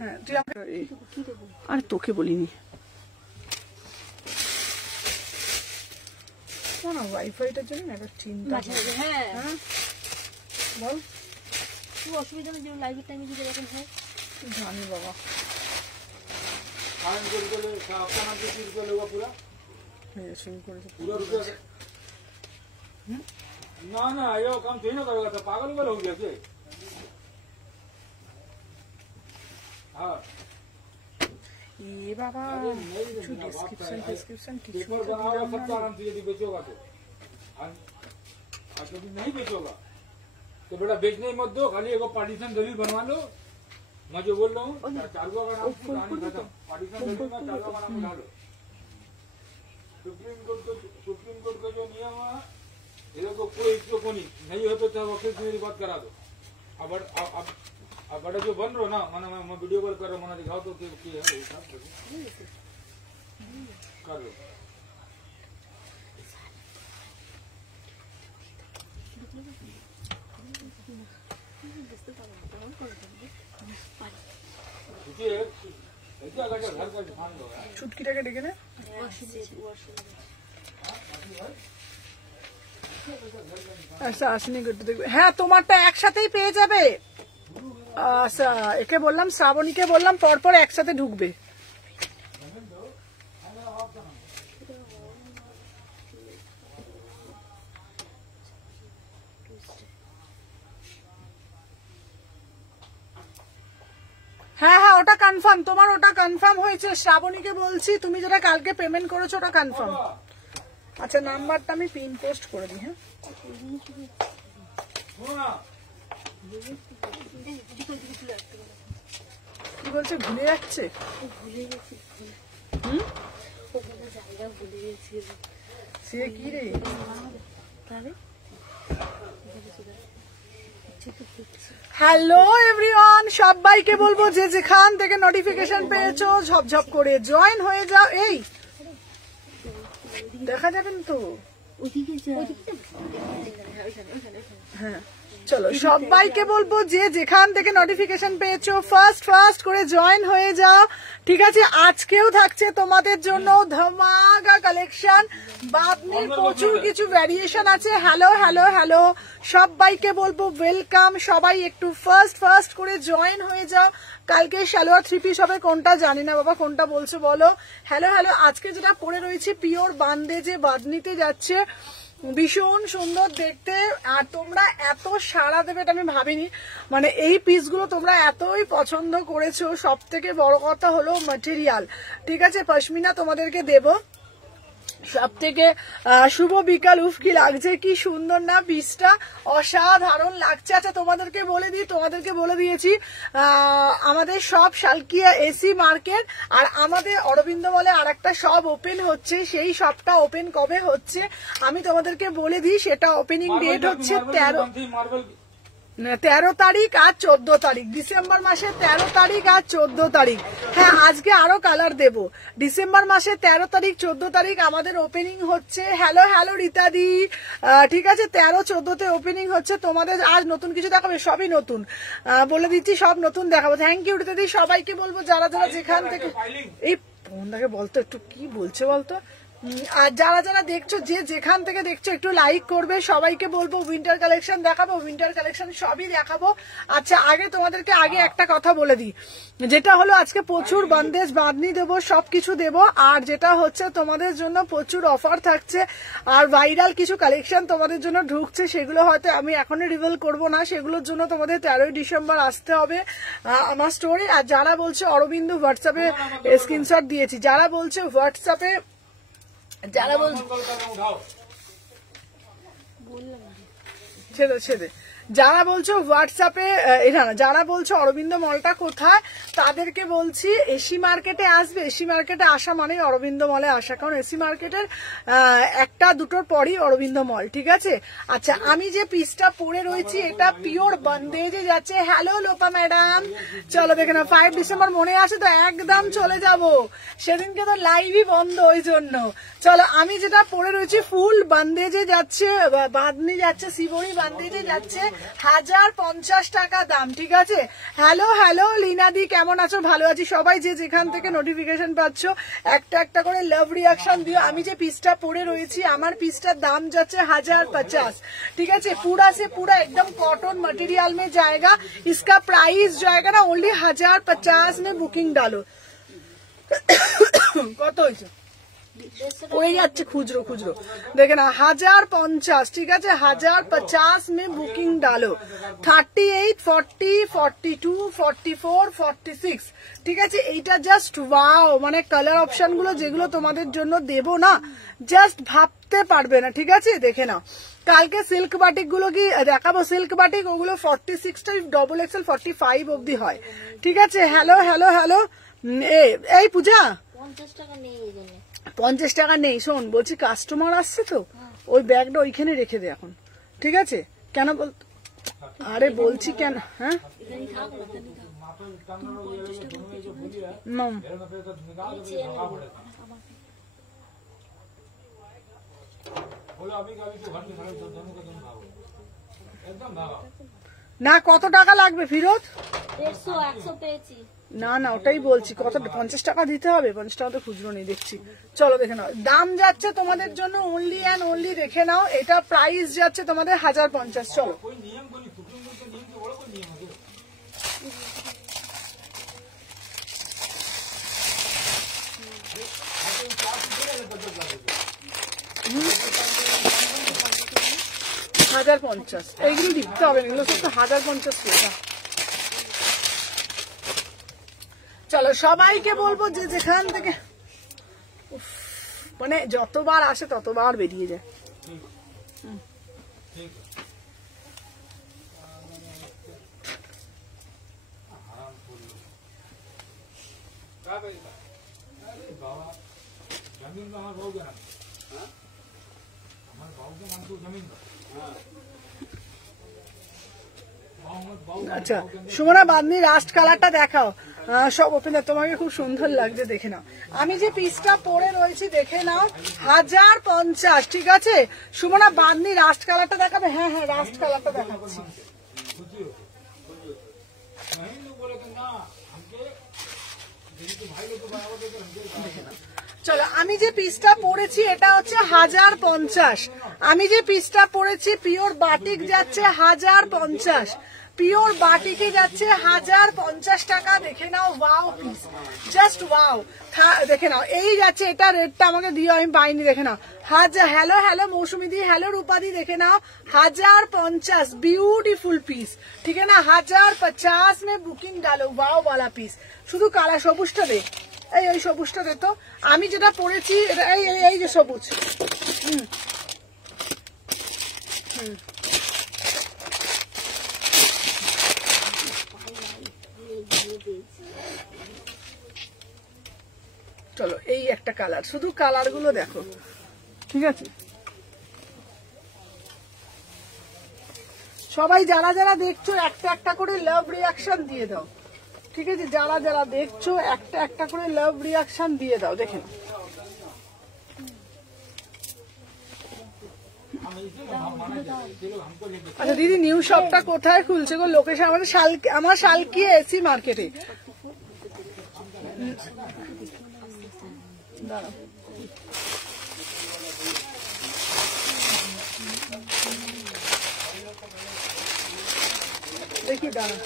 হ্যাঁ তুই আরে তোকে বলিনি না ওয়াইফাইটার জন্য একটা চিন্তা। হ্যাঁ বল কি অসুবিধা নেই, লাইভের টাইমে যদি এরকম হয় জানি বাবা। ना ना ये काम थोड़ी ना करेगा, तो पागल हो गया क्या? हाँ ये बाबा डिस्क्रिप्शन पेपर बनाओगा सबका आराम से, यदि बेचोगा तो यदि नहीं बेचोगा तो बेटा बेचने मत दो, खाली एक पार्टीशन दलील बनवा लो। मैं जो बोल रहा हूँ चालुआ का नाम खत्म, पार्टीशन दलील में चालुआ का नाम उठा लो। सुप्रीम कोर्ट का जो नियम है ये लोग को कोई इसको नहीं हो तो चाहे वकील से मेरी बात करा दो। अब बड़ा जो बन रहा ना, मैं वीडियो कॉल कर रहा हूँ, दिखाओ तो है कर लो। ছুটকিটাকে ডেকে নে। আচ্ছা আসেনি করতে দেখবে। হ্যাঁ তোমারটা একসাথেই পেয়ে যাবে। আচ্ছা একে বললাম, শ্রাবণীকে বললাম পরপর একসাথে ঢুকবে। হ্যাঁ হ্যাঁ ওটা কনফার্ম, তোমার ওটা কনফার্ম হয়েছে। শ্রাবণীকে বলছি তুমি যেটা কালকে পেমেন্ট করেছো ওটা কনফার্ম। আচ্ছা নাম্বারটা আমি পিন পোস্ট করে দিই। হ্যাঁ কি বলছে ভুলে যাচ্ছে? সে কি রে? হ্যালো এভরিওয়ান, সবাইকে বলবো যে যেখান থেকে নোটিফিকেশন পেয়েছো ঝপঝপ করে জয়েন হয়ে যাও। এই দেখা যাবেন তো? হ্যাঁ চলো সবাইকে বলবো যে যেখান থেকে নোটিফিকেশন পেয়েছো ফার্স্ট করে জয়েন হয়ে যাও। ঠিক আছে, আজকেও থাকছে তোমাদের জন্য ধামাকা কালেকশন, বাদনির প্রচুর কিছু ভ্যারিয়েশন আছে। হ্যালো হ্যালো হ্যালো সবাইকে বলবো ওয়েলকাম, সবাই একটু ফার্স্ট করে জয়েন হয়ে যাও। কালকে সালোয়ার থ্রি পিস হবে, কোনটা জানি না বাবা, কোনটা বলছো বলো। হ্যালো হ্যালো আজকে যেটা পরে রয়েছে পিওর বান্দেজে বাদনিতে যাচ্ছে, ভীষণ সুন্দর দেখতে। আর তোমরা এত সাড়া দেবে এটা আমি ভাবিনি, মানে এই পিসগুলো তোমরা এতই পছন্দ করেছো। সব থেকে বড় কথা হলো ম্যাটেরিয়াল। ঠিক আছে, পশমিনা তোমাদেরকে দেবো। সব থেকে শুভ বিকাল, উফ কি লাগছে, কি সুন্দর না পিসটা, অসাধারণ লাগছে। আচ্ছা তোমাদেরকে বলে দিয়েছি আমাদের সব শালকিয়া এসি মার্কেট আর আমাদের অরবিন্দ মলে আর একটা শপ ওপেন হচ্ছে। সেই শপটা ওপেন কবে হচ্ছে আমি তোমাদেরকে বলে দিই, সেটা ওপেনিং ডেট হচ্ছে 13 তারিখ আর 14 তারিখ, ডিসেম্বর মাসের 13 তারিখ আর 14 তারিখ। হ্যাঁ আজকে আরো কালার দেব। ডিসেম্বর মাসের 13 তারিখ 14 তারিখ আমাদের ওপেনিং হচ্ছে। হ্যালো হ্যালো রীতাদি, ঠিক আছে 13-14-তে ওপেনিং হচ্ছে। তোমাদের আজ নতুন কিছু দেখাবে, সবই নতুন বলে দিচ্ছি, সব নতুন দেখাবো। থ্যাংক ইউ রীতাদি। সবাইকে বলবো যারা যেখান থেকে এই ফোনটাকে বলতো একটু কি বলছে বলতো, আর যারা দেখছো যে যেখান থেকে দেখছো একটু লাইক করবে। সবাইকে বলবো উইন্টার কালেকশন দেখাবো, উইন্টার কালেকশন সবই দেখাবো। আচ্ছা তোমাদেরকে একটা কথা বলে দিই, যেটা হলো আজকে প্রচুর বান্দেজ বাঁধনি দেবো, সবকিছু দেবো। আর যেটা হচ্ছে তোমাদের জন্য প্রচুর অফার থাকছে আর ভাইরাল কিছু কালেকশন তোমাদের জন্য ঢুকছে, সেগুলো হয়তো আমি এখনই রিভিল করবো না। সেগুলোর জন্য তোমাদের 13 ডিসেম্বর আসতে হবে আমার স্টোরে। আর যারা বলছে অরবিন্দু হোয়াটসঅ্যাপে স্ক্রিনশট দিয়েছি, যারা বলছে হোয়াটসঅ্যাপে, যারা বলছে ছেড়ে যারা বলছো হোয়াটসঅ্যাপে, যারা বলছো অরবিন্দ মলটা কোথায়, তাদেরকে বলছি এসি মার্কেটে আসবে। এসি মার্কেটে আসা মানে অরবিন্দ মলে আসা, কারণ এসি মার্কেটের একটা দুটোর পরই অরবিন্দ মল। ঠিক আছে, আচ্ছা আমি যে পিসটা পরে রয়েছি এটা পিওর বান্দেজে যাচ্ছে। হ্যালো লোপা ম্যাডাম, চলো দেখে না 5 ডিসেম্বর মনে আছে তো, একদম চলে যাব, সেদিনকে তো লাইভই বন্ধ ওই জন্য। চলো আমি যেটা পরে রয়েছি ফুল বান্দেজে যাচ্ছে, বাঁধনি যাচ্ছে, শিবরি বান্দেজে যাচ্ছে। 1050 টাকা দাম, ঠিক আছে। হ্যালো হ্যালো লিনাদি, কেমন আছো? ভালো আছি। সবাই যে যেখান থেকে নোটিফিকেশন পাচ্ছ একটা একটা করে লাভ রিয়াকশন দিও। আমি যে পিসটা পরে রয়েছি, আমার পিসটার দাম যাচ্ছে 1050, ঠিক আছে। पूरा से पूरा एकदम कॉटन मटेरियल में जाएगा। इसका प्राइस जाएगा ना ओनली 1050 में। बुकिंग डालो। কত হয়েছে? হয়ে যাচ্ছে খুচরো খুচরো, দেখে না 1050, ঠিক আছে। 1050 में बुकिंग डालो। 38, 40, 42, 44, 46, ঠিক আছে। এইটা জাস্ট ওয়াও, মানে কালার অপশন গুলো যেগুলো তোমাদের জন্য দেব না, জাস্ট ভাবতে পারবে না, ঠিক আছে। দেখে নাও, কালকে সিল্ক বাটিক গুলো কি দেখাবো, সিল্ক বাটিক ওগুলো 46 ডবল এক্সেল 45 অব্দি হয়, ঠিক আছে। হ্যালো হ্যালো হ্যালো, এই পূজা 50 টাকা নেই, 50 টাকা নেই। শোন বলছি, কাস্টমার আসছে তো, ওই ব্যাগটা ওইখানে রেখে দে এখন, ঠিক আছে। কেন বল, আরে বলছি কেন, হ্যাঁ না, কত টাকা লাগবে ফিরত? 150, 100 পেয়েছি। না না, ওটাই বলছি, কত 50 টাকা দিতে হবে? 50 টাকা তো খুচরো নেই দেখছি। চলো দেখে নাও, দাম যাচ্ছে তোমাদের জন্য অনলি অ্যান্ড অনলি, দেখে নাও, এটা প্রাইস যাচ্ছে তোমাদের 1050। চলো হাজার 50, এইগুলো দিতে হবে, এগুলো সব তো 1050 টাকা। চলো সবাইকে বলবো যে যেখান থেকে, মানে যতবার আসে ততবার বেরিয়ে যায়। আচ্ছা সুমনা বাদনি, লাস্ট কালারটা দেখাও। সব ওপেনার, তোমাকে খুব সুন্দর লাগছে, দেখে নাও। আমি যে পিসটা পরে রয়েছি দেখে নাও, 1050, ঠিক আছে। সুমনা বাদনি, লাস্ট কালারটা দেখাবে? হ্যাঁ হ্যাঁ, লাস্ট কালারটা দেখাচ্ছি। চলো, আমি যে পিসটা পরেছি এটা হচ্ছে 1050। আমি যে পিসটা পরেছি পিওর বাটিক যাচ্ছে 1050, পিওর বাটিকে যাচ্ছে 1050 টাকা। দেখে নাও, ওয়াও পিস, জাস্ট ওয়াও। দেখে নাও, এই যাচ্ছে, এটা রেটটা আমাকে দিও, আমি পাইনি। দেখে নাও, হ্যালো হ্যালো মৌসুমি দি, হ্যালো রূপাদি, দেখে নাও 1050, ब्यूटीफुल पीस, ठीक है ना। 1050 में बुकिंग डालो, वाओ वाला पीस। শুধু কালা সবুজটা দে, এই ওই সবুজটা দে তো। আমি যেটা পরেছি এই এই যে সবুজ, চলো এই একটা কালার, শুধু কালার গুলো দেখো, ঠিক আছে। সবাই যারা যারা দেখছো একটা একটা করে লাভ রিয়াকশন দিয়ে দাও, ঠিক আছে। যারা যারা দেখছো একটা একটা করে লাভ রিয়াকশন দিয়ে দাও, দেখেন। আচ্ছা দিদি, নিউ শপটা কোথায় খুলছে গো? লোকেশন আমার শালকি এসি মার্কেটে। দেখি দাঁড়া,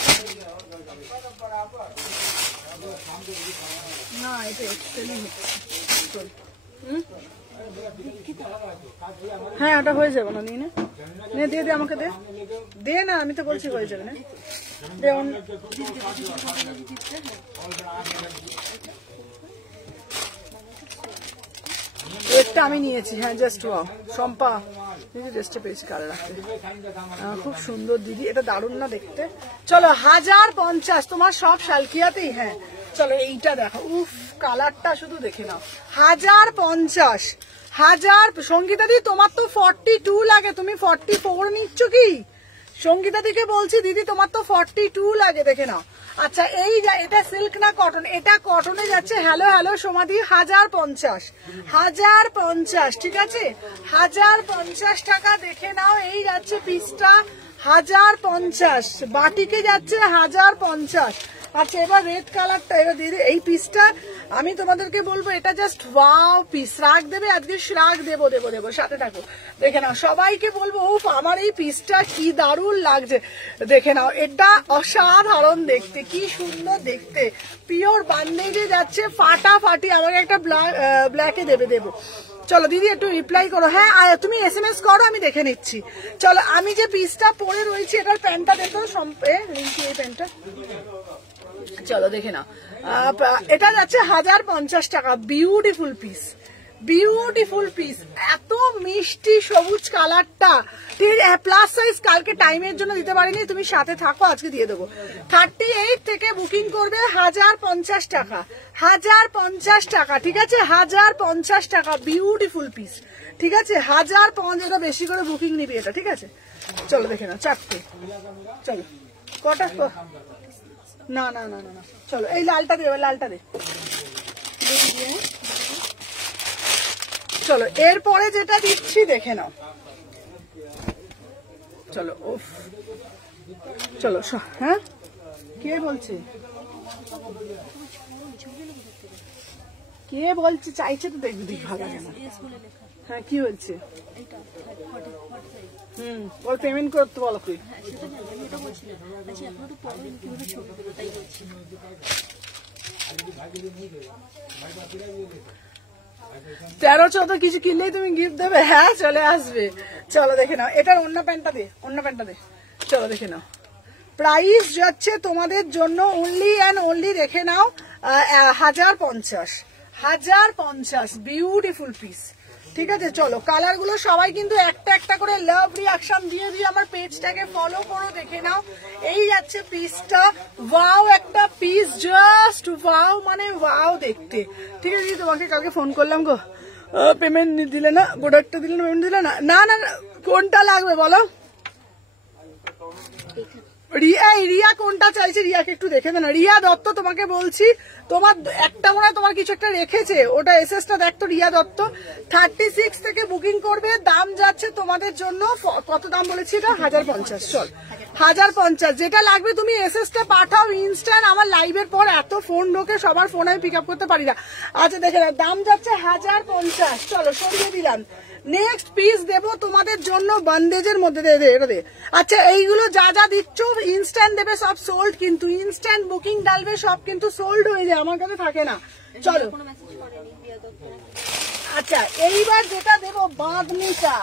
না এটা এক্সেলই হচ্ছে। হ্যাঁ ওটা হয়ে যাবে না, নিয়ে নে, দিয়ে দে আমাকে, দে দে না, আমি তো বলছি হয়ে যাবে না, দে। একটা আমি নিয়েছি, হ্যাঁ জাস্ট ওয়াও। শম্পা ড্রেসটা পেয়েছি কালে রাখতে, খুব সুন্দর দিদি, এটা দারুণ না দেখতে। চলো 1050, তোমার সব শালকিয়াতেই। হ্যাঁ চলো এইটা দেখো, উফ কালারটা শুধু দেখে নাও। 1050, 1000। সঙ্গীতা দি তোমার তো 42 লাগে, তুমি 44 নিচ্ছ কি? সঙ্গীতা দিকে বলছি দিদি, তোমার তো 42 লাগে, দেখে নাও। আচ্ছা এই এটা সিল্ক না কটন? এটা কটনে যাচ্ছে। হ্যালো হ্যালো সমাধি, 1050, 1050, ঠিক আছে। 1050 টাকা, দেখে নাও। এই যাচ্ছে পিসটা 1050, বাটিকে যাচ্ছে 1050। আচ্ছা এবার রেড কালারটা, এবার দিদি এই পিসটা আমি তোমাদেরকে বলবো এটা জাস্ট ওয়াও পিস। রাগ দেবে আজকে, রাগ দেবো সাথে থাকো। দেখে নাও, সবাইকে বলবো উফ আমার এই পিসটা কি দারুণ লাগছে। দেখে নাও, এটা অসাধারণ দেখতে, কি সুন্দর দেখতে, পিওর বান্দেজে যাচ্ছে ফাটাফাটি। আমাকে একটা ব্ল্যাকে দেবো। চলো দিদি একটু রিপ্লাই করো। হ্যাঁ তুমি SMS করো, আমি দেখে নিচ্ছি। চলো আমি যে পিসটা পরে রয়েছি এটার প্যান্টটা দেখো, এই প্যান্টটা চলো দেখে নাও। এটা যাচ্ছে 1050 টাকা। বিউটিফুল পিস, বিউটিফুল পিস, এত মিষ্টি সবুজ কালারটা। ঠিক আছে, প্লাস সাইজ কালকে টাইমের জন্য দিতে পারিনি, তুমি সাথে থাকো, আজকে দিয়ে দেবো। 38 থেকে বুকিং করবে 1050 টাকা, 1050 টাকা। ঠিক আছে, 1050 টাকা, বিউটিফুল পিস। ঠিক আছে, 1050, এটা বেশি করে বুকিং নিবি এটা। ঠিক আছে, চলো দেখে নাও, 4টে। চলো কটা, না না না না, চলো এই লালটা দে, লালটা দে। চলো এরপরে যেটা দিচ্ছি দেখে নাও। চলো উফ, চলো হ্যাঁ কে বলছে, কে বলছে চাইছে তো দেখবি ভালো লাগে না। হ্যাঁ কি বলছে, বল পেমেন্ট করতে বলো। তুই 13-14 কিছু কিনলেই তুমি গিফট দেবে। হ্যাঁ চলে আসবে। চলো দেখে নাও, এটার অন্য প্যান্টটা দে, চলো দেখে নাও। প্রাইস যাচ্ছে তোমাদের জন্য অনলি অ্যান্ড অনলি, দেখে নাও 1050, বিউটিফুল পিস। ঠিক আছে, চলো কালার গুলো সবাই কিন্তু একটা একটা করে লাভ রিয়াকশন দিয়ে আমার পেজটাকে ফলো করো। দেখে নাও, এই যাচ্ছে পিসটা, ওয়াও একটা পিস, জাস্ট ওয়াও, মানে ওয়াও দেখতে। ঠিক আছে, তোমাকে কালকে ফোন করলাম গো, পেমেন্ট দিলে না, প্রোডাক্টটা দিলে না, পেমেন্ট দিলে না। না না কোনটা লাগবে বলো, রিয়া কোনটা চাইছে, রিয়াকে একটু দেখে দেন। রিয়া দত্ত তোমাকে বলছি, তোমার একটা মনে হয় তোমার কিছু একটা রেখেছে, ওটা এসএসটা দেখতো। রিয়া দত্ত 36 থেকে বুকিং করবে। দাম যাচ্ছে তোমাদের জন্য, কত দাম বলেছি এটা, 1050। চল 1050, যেটা লাগবে তুমি এসএসটা পাঠাও ইনস্ট্যান্ট। আমার লাইভের পর এত ফোন ঢোকে, সবার ফোন আমি পিক আপ করতে পারি না। আচ্ছা দেখে নাও, দাম যাচ্ছে 1050। চলো সরিয়ে দিলাম। নেক্সট পিস দেবো তোমাদের জন্য বন্দেজের মধ্যে, এটা দে। আচ্ছা এইগুলো যা যা দিচ্ছ ইনস্ট্যান্ট দেবে, সব সোল্ড, কিন্তু ইনস্ট্যান্ট বুকিং ডালবে, সব কিন্তু সোল্ড হয়ে যায়, আমার কাছে থাকে না। চলো আচ্ছা এইবার যেটা দেবো বাঁধনিটা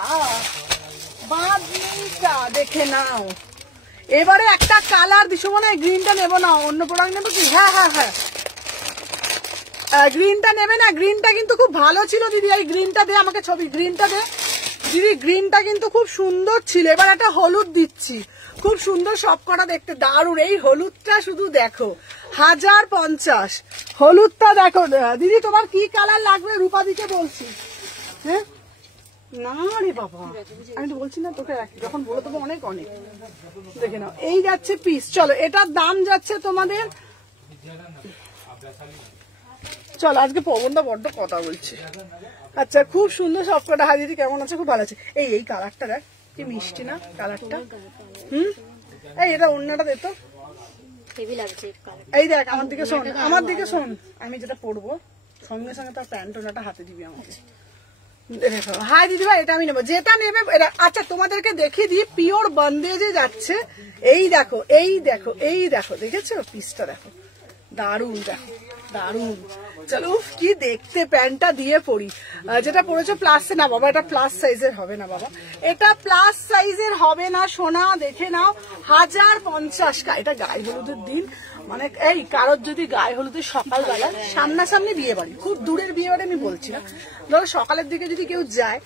দেখে নাও। এবারে একটা কালার দিছো মনে হয়, গ্রিনটা নেবো না, অন্য প্রোডাক্ট নেবো কি? হ্যাঁ হ্যাঁ হ্যাঁ, গ্রিনটা নেবে না, গ্রিনটা কিন্তু খুব ভালো ছিল দিদি। এই গ্রিনটা দে আমাকে, ছবি গ্রিনটা দে দিদি, গ্রিনটা কিন্তু খুব সুন্দর ছিল। এবার একটা হলুদ দিচ্ছি, খুব সুন্দর, সবকটা দেখতে দারুণ। এই হলুদটা শুধু দেখো, 1050, হলুদটা দেখো দিদি। তোমার কি কালার লাগবে রূপাদিকে বলছি। হ্যাঁ না রে বাবা, আমি তো বলছি না তোকে, যখন বলে দেবো অনেক অনেক। দেখে নাও, এই যাচ্ছে পিস। চলো এটার দাম যাচ্ছে তোমাদের, চল আজকে পবনদা বড্ড কথা বলছে। আচ্ছা খুব সুন্দর সবকটা। হাজিরি কেমন আছে? খুব ভালো আছে। এই কালারটা দেখ কি মিষ্টি না কালারটা। এই এটা অন্যটা দে তো, এই দেখ আমার দিকে শোন, আমার দিকে শোন, আমি যেটা পরবো সঙ্গে সঙ্গে তার প্যান্ট ওনাটা হাতে দিবি আমাকে। হাই দিদি ভাই, এটা আমি নেবো, যেটা নেবে এটা। আচ্ছা তোমাদেরকে দেখিয়ে দিই, পিওর বন্দেজে যাচ্ছে। এই দেখো, এই দেখো, এই দেখো, দেখেছো পিসটা দেখো, দারুন, দেখো দারুন। চলো কি দেখতে, প্যান্টটা দিয়ে পরি, যেটা পরেছো প্লাস না বাবা, এটা প্লাস সাইজের হবে না বাবা, এটা প্লাস সাইজের হবে না সোনা। দেখে নাও 1050। এটা গায়ে হলুদের দিন, মানে এই কারোর যদি গায়ে হলুদের সকালবেলা, সামনাসামনি বিয়ে বাড়ি, খুব দূরের বিয়ে বাড়ি আমি বলছি না, ধরো সকালের দিকে যদি কেউ যায়,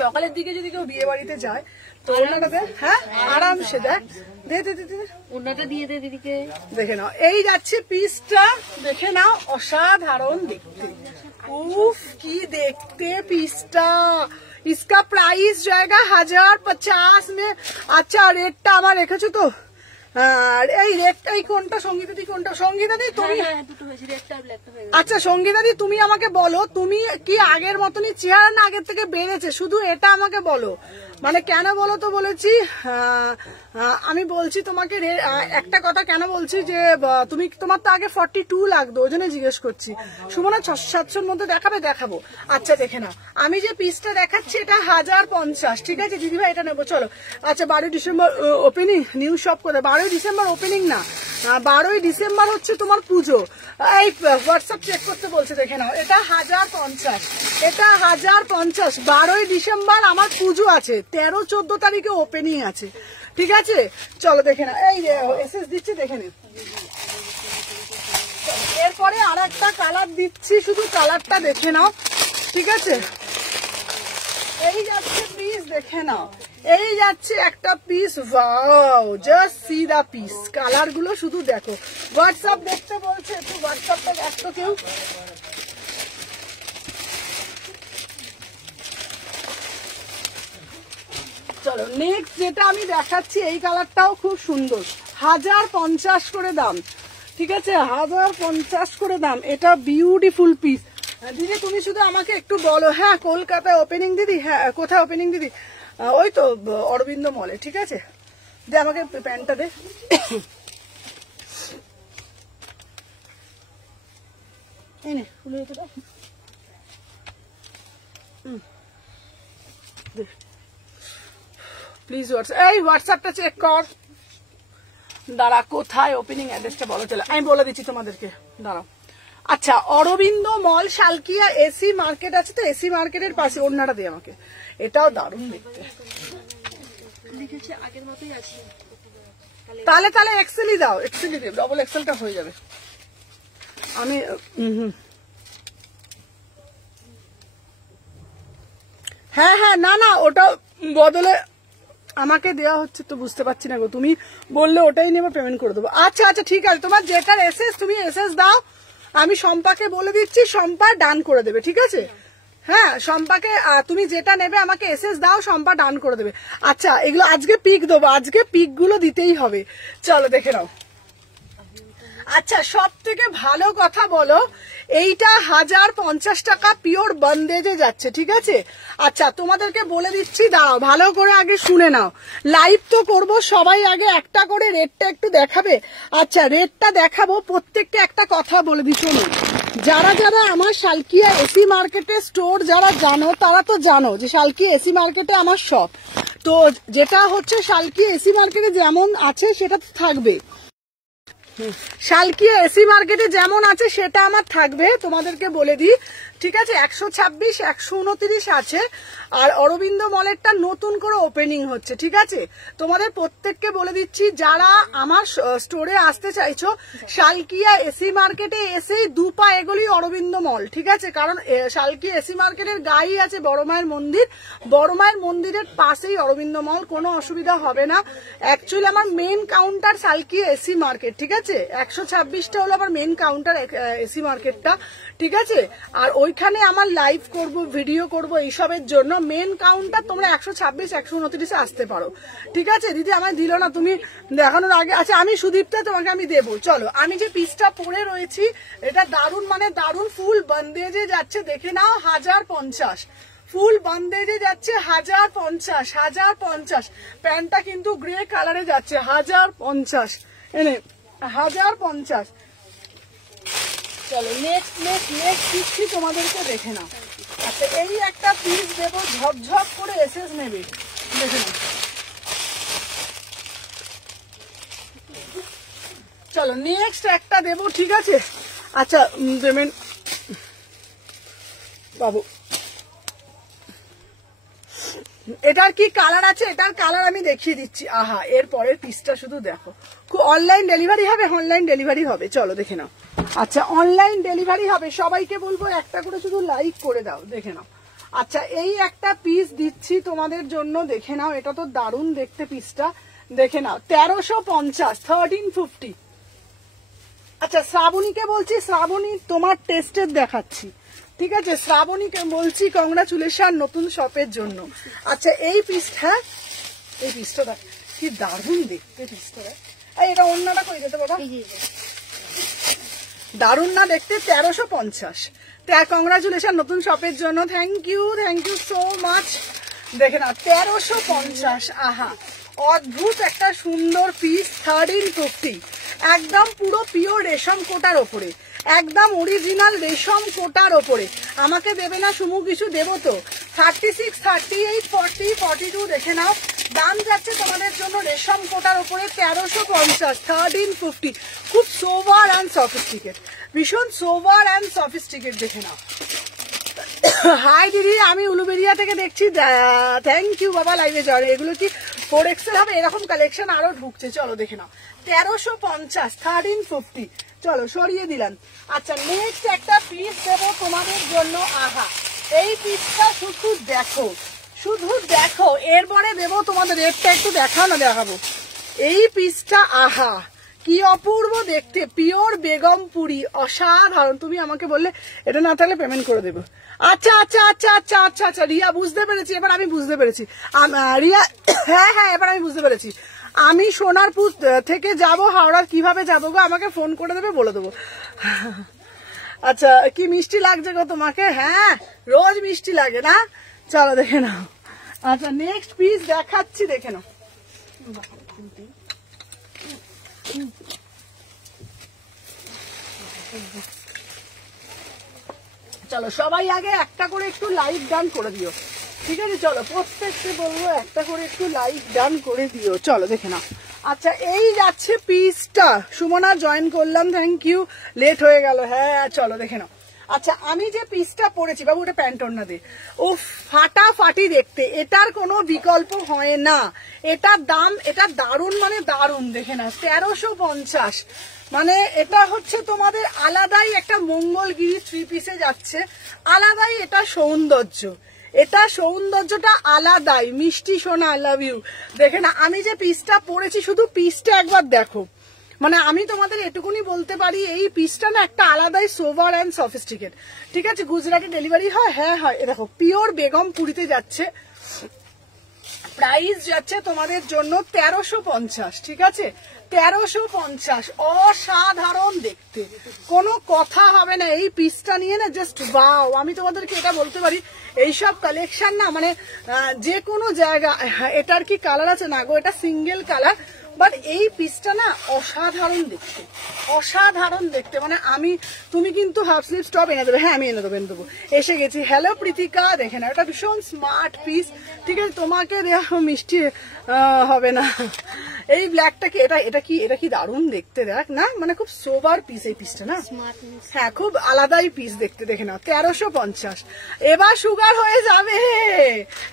সকালের দিকে যদি কেউ বিয়ে বাড়িতে যায় তো ওনাটা দে। হ্যাঁ আরামসে দেখ, দে দে দে, ওনাটা দিয়ে দে দিদিকে। দেখে নাও, এই যাচ্ছে পিসটা, দেখে নাও, অসাধারণ দেখতে। উফ কি দেখতে পিসটা। इसका प्राइस जाएगा 1050 में। अच्छा रेटটা আমার রেখেছো তো, আর এই রেডটাই কোনটা সঙ্গীতাদি, কোনটা সঙ্গীতাদি তুমি? দুটো হয়েছে, রেডটা ব্ল্যাকটা হয়ে আচ্ছা সঙ্গীতাদি তুমি আমাকে বলো, তুমি কি আগের মতনই চেহারা না আগের থেকে বেড়েছে? শুধু এটা আমাকে বলো, মানে কেন বলো তো বলেছি, আমি বলছি তোমাকে একটা কথা কেন বলছি যে তুমি, তোমার তো আগে 42 লাগতো, ওই জন্য জিজ্ঞেস করছি। সুমনা 600-700 মধ্যে দেখাবো। আচ্ছা দেখে নাও, আমি যে পিসটা দেখাচ্ছি এটা 1050, ঠিক আছে দিদিভাই, এটা নেবো চলো। আচ্ছা 12 ডিসেম্বর ওপেনিং, নিউ শপ করে 12 ডিসেম্বর ওপেনিং না, 12 ডিসেম্বর হচ্ছে তোমার পুজো। এই হোয়াটসঅ্যাপ চেক করতে বলছে, দেখে নাও এটা 1050, এটা 1050। 12 ডিসেম্বর আমার পুজো আছে, 13-14 তারিখে ওপেনিং আছে, ঠিক আছে চলো দেখে নাও। এই এসএস দিচ্ছি দেখে নিন। এরপরে আর একটা কালার দিচ্ছি, শুধু কালারটা দেখে নাও, ঠিক আছে। এই যাচ্ছে পিস, দেখে নাও, এই যাচ্ছে একটা পিস। ওয়াও, জাস্ট সি দা পিস, কালার গুলো শুধু দেখো। হোয়াটসঅ্যাপ দেখতে বলছে, একটু হোয়াটসঅ্যাপটা দেখতো কেউ। চলো নেক্সট যেটা আমি দেখাচ্ছি, এই কালারটাও খুব সুন্দর, 1050 করে দাম, ঠিক আছে 1050 করে দাম। এটা বিউটিফুল পিস। দিদি তুমি শুধু আমাকে একটু বলো, হ্যাঁ কলকাতায় ওপেনিং দিদি, হ্যাঁ কোথায় ওপেনিং দিদি? ওই তো অরবিন্দ মলে, ঠিক আছে। দে আমাকে প্যান্টটা দে। এই নে খুলে দিতে দাও। প্লিজ এই হোয়াটসঅ্যাপটা চেক কর। দাঁড়া, কোথায় ওপেনিং অ্যাড্রেসটা বলো, চলো আমি বলে দিচ্ছি তোমাদেরকে, দাঁড়াও। আচ্ছা অরবিন্দ মল, শালকিয়া এসি মার্কেট আছে তো, এসি মার্কেটের পাশে। ওড়নাটা দিয়ে আমাকে, এটাও দারুণ দেখতে। আগের মতোই আছে, তাহলে এক্সেলই দাও, এক্সেলই দেব, ডবল এক্সেলটা হয়ে যাবে। আমি হ্যাঁ না ওটা বদলে আমাকে দেওয়া হচ্ছে তো, বুঝতে পারছি না গো, তুমি বললে ওটাই নিয়ে পেমেন্ট করে দেবো। আচ্ছা ঠিক আছে, তোমার যেটার এসএস তুমি এসএস দাও, আমি শম্পাকে বলে দিচ্ছি, শম্পা ডান করে দেবে, ঠিক আছে। হ্যাঁ শম্পাকে, তুমি যেটা নেবে আমাকে এসএস দাও, শম্পা ডান করে দেবে। আচ্ছা এগুলো আজকে পিক দেবো, আজকে পিক গুলো দিতেই হবে, চলো দেখে নাও। আচ্ছা সব থেকে ভালো কথা বলো, এইটা 1050 টাকা পিওর বন্দেজে যাচ্ছে, ঠিক আছে। আচ্ছা তোমাদেরকে বলে দিচ্ছি, দাঁড়াও ভালো করে আগে শুনে নাও, লাইভ তো করবো, সবাই আগে একটা করে রেটটা একটু দেখাবে। আচ্ছা রেটটা দেখাবো, প্রত্যেকটা একটা কথা বলে দিচ্ছি, শুনুন। যারা আমার শালকিয়া এসি মার্কেটে স্টোর যারা জানো, তারা তো জানো যে শালকিয়া এসি মার্কেটে আমার শপ, তো যেটা হচ্ছে শালকিয়া এসি মার্কেটে যেমন আছে সেটা থাকবে, শালকিয়া এসি মার্কেটে যেমন আছে সেটা আমার থাকবে, তোমাদেরকে বলে দিই, ঠিক আছে। 126, 129 আছে, আর অরবিন্দ মলেরটা নতুন করে ওপেনিং হচ্ছে, ঠিক আছে। তোমাদের প্রত্যেককে বলে দিচ্ছি, যারা আমার স্টোরে আসতে চাইছো, শালকিয়া এসি মার্কেটে এসেই দুপা এগুলি অরবিন্দ মল, ঠিক আছে। কারণ শালকিয়া এসি মার্কেটের গায়েই আছে বড় মায়ের মন্দির, বড় মায়ের মন্দিরের পাশেই অরবিন্দ মল, কোনো অসুবিধা হবে না। অ্যাকচুয়ালি আমার main counter Salkia AC market, ঠিক আছে। 126টা হলো আমার মেন কাউন্টার এসি মার্কেটটা, ঠিক আছে। আর ওইখানে আমার লাইভ করব, ভিডিও করব, এইসবের জন্য মেন কাউন্টার তোমরা 126, 129 আসতে পারো, ঠিক আছে। দিদি আমায় দিল না তুমি দেখানোর আগে। আচ্ছা আমি সুদীপটা তোমাকে আমি দেবো, চলো। আমি যে পিসটা পরে রয়েছি এটা দারুণ, মানে দারুণ, ফুল বন্দেজে যাচ্ছে, দেখে নাও 1050, ফুল বন্দেজে যাচ্ছে 1050। প্যান্টটা কিন্তু গ্রে কালারে যাচ্ছে 1050, এনে 1050। চলো নেক্সট দিচ্ছি তোমাদেরকে, দেখে নাও। আচ্ছা এই একটা পিস দেবো, ঝকঝক করে এসএস নেবে, দেখে নাও। চলো নেক্সট একটা দেবো, ঠিক আছে। আচ্ছা দেবেন বাবু, এটার কি কালার আছে, এটার কালার আমি দেখিয়ে দিচ্ছি। আহা, এর পরের পিসটা শুধু দেখো, অনলাইন ডেলিভারি হবে, অনলাইন ডেলিভারি হবে, চলো দেখে নাও। আচ্ছা অনলাইন ডেলিভারি হবে, সবাইকে বলবো একটা করে শুধু লাইক করে দাও, দেখে নাও। আচ্ছা এই একটা পিস দিচ্ছি তোমাদের জন্য, দেখে নাও, এটা তো দারুণ দেখতে পিসটা, দেখে নাও 1350, 1350। আচ্ছা শ্রাবণীকে বলছি, শ্রাবণী তোমার টেস্টের দেখাচ্ছি, ঠিক আছে। শ্রাবণীকে বলছি কংগ্রাচুলেশন নতুন শপের জন্য। আচ্ছা এই পিসটা, এই পিসটা কি দারুণ দেখতে পিসটা, এটা অন্যটা কই যেতে বাবা, এই যে দারুণ না দেখতে? 1350। কংগ্রাচুলেশন নতুন শপের জন্য, থ্যাংক ইউ সো মাচ। দেখে না 1350, আহা অদ্ভুত একটা সুন্দর পিস, 1350, একদম পুরো পিওর রেশম কোটার ওপরে, একদম অরিজিনাল রেশম কোটার ওপরে। আমাকে দেবে না সুমু কিছু? দেবো তো। 36, 38, 40, 42 দেখে নাও, দাম যাচ্ছে তোমাদের জন্য রেশম কোটার ওপরে 1350, 1350। খুব সোভার অ্যান্ড সফিস্টিকেট, ভীষণ সোভার অ্যান্ড সফিস্টিকেট। দেখে নাও। হাই দিদি, আমি উলুবেরিয়া থেকে দেখছি, থ্যাংক ইউ বাবা লাইভে জয়েন। এগুলো কি 4XL হবে? এরকম কালেকশন আরো ঢুকছে, চলো দেখে নাও। 1350, 1350, চলো সরিয়ে দিলাম। আচ্ছা নেক্সট একটা পিস দেবো তোমাদের জন্য, আহা এই পিসটা শুধু দেখো, শুধু দেখো, এরপরে দেবো তোমাদের রেটটা একটু দেখাও না, দেখাবো এই পিসটা, আহা কি অপূর্ব দেখতে, পিওর বেগমপুরি, অসাধারণ। তুমি আমাকে বললে এটা না থাকলে পেমেন্ট করে দেবো। আচ্ছা আচ্ছা আচ্ছা আচ্ছা আচ্ছা আচ্ছা রিয়া, বুঝতে পেরেছি, এবার আমি বুঝতে পেরেছি রিয়া, হ্যাঁ এবার আমি বুঝতে পেরেছি। আমি সোনারপুর থেকে যাব, হাওড়ার কিভাবে যাবো গো? আমাকে ফোন করে দেবে, বলে দেবো। আচ্ছা কি মিষ্টি লাগছে গো তোমাকে? হ্যাঁ রোজ মিষ্টি লাগে না? চলো দেখে নাও। আচ্ছা নেক্সট পিস দেখাচ্ছি, দেখে নাও। চলো সবাই আগে একটা করে একটু লাইক ডান করে দিও, ঠিক আছে? চলো প্রত্যেককে বলবো একটা করে একটু লাইক ডান করে দিও, চলো দেখে নাও। আচ্ছা এই যাচ্ছে পিসটা, সুমনা জয়েন করলাম, থ্যাংক ইউ, লেট হয়ে গেল। হ্যাঁ চলো দেখে নাও। আচ্ছা আমি যে পিসটা পরেছি বাবু, ওটা প্যান্টন না দে, ও ফাটাফাটি দেখতে, এটার কোনো বিকল্প হয় না। এটার দাম, এটা দারুণ মানে দারুণ, দেখে না 1350। মানে এটা হচ্ছে তোমাদের আলাদাই একটা মঙ্গলগিরি 3 পিসে যাচ্ছে, আলাদাই এটা সৌন্দর্য, এটা সৌন্দর্যটা আলাদাই। মিষ্টি সোনা আই লাভ ইউ। দেখে না আমি যে পিসটা পরেছি, শুধু পিসটা একবার দেখো, মানে আমি তোমাদের এটুকুনি বলতে পারি, এই পিসটা না একটা আলাদাই সোভার অ্যান্ড সফিস্টিকেট। ঠিক আছে, গুজরাটে ডেলিভারি হয়, হ্যাঁ হয়। এ দেখো পিওর বেগমপুরিতে যাচ্ছে, প্রাইস যাচ্ছে তোমাদের জন্য 1350, ঠিক আছে 1350, অসাধারণ দেখতে, কোনো কথা হবে না। এই পিসটা নিয়ে না জাস্ট ওয়াও। আমি তোমাদেরকে এটা বলতে পারি, এইসব কালেকশন না মানে যে কোনো জায়গা, এটার কি কালার আছে না গো? এটা সিঙ্গেল কালার, বাট এই পিসটা না অসাধারণ দেখতে, অসাধারণ দেখতে। মানে আমি, তুমি কিন্তু হাফ স্লিভ টপ এনে দেবে? হ্যাঁ আমি এনে দেবো, এসে গেছি। হ্যালো প্রীতিকা, দেখে না এটা ভীষণ স্মার্ট পিস, ঠিক আছে? তোমাকে দেওয়া মিষ্টি হবে না। এই ব্ল্যাকটা কি, এটা কি দারুণ দেখতে, দেখ না, মানে খুব সোবার পিস এই পিসটা না, হ্যাঁ খুব আলাদাই পিস দেখতে। দেখে নাও 1350। এবার সুগার হয়ে যাবে,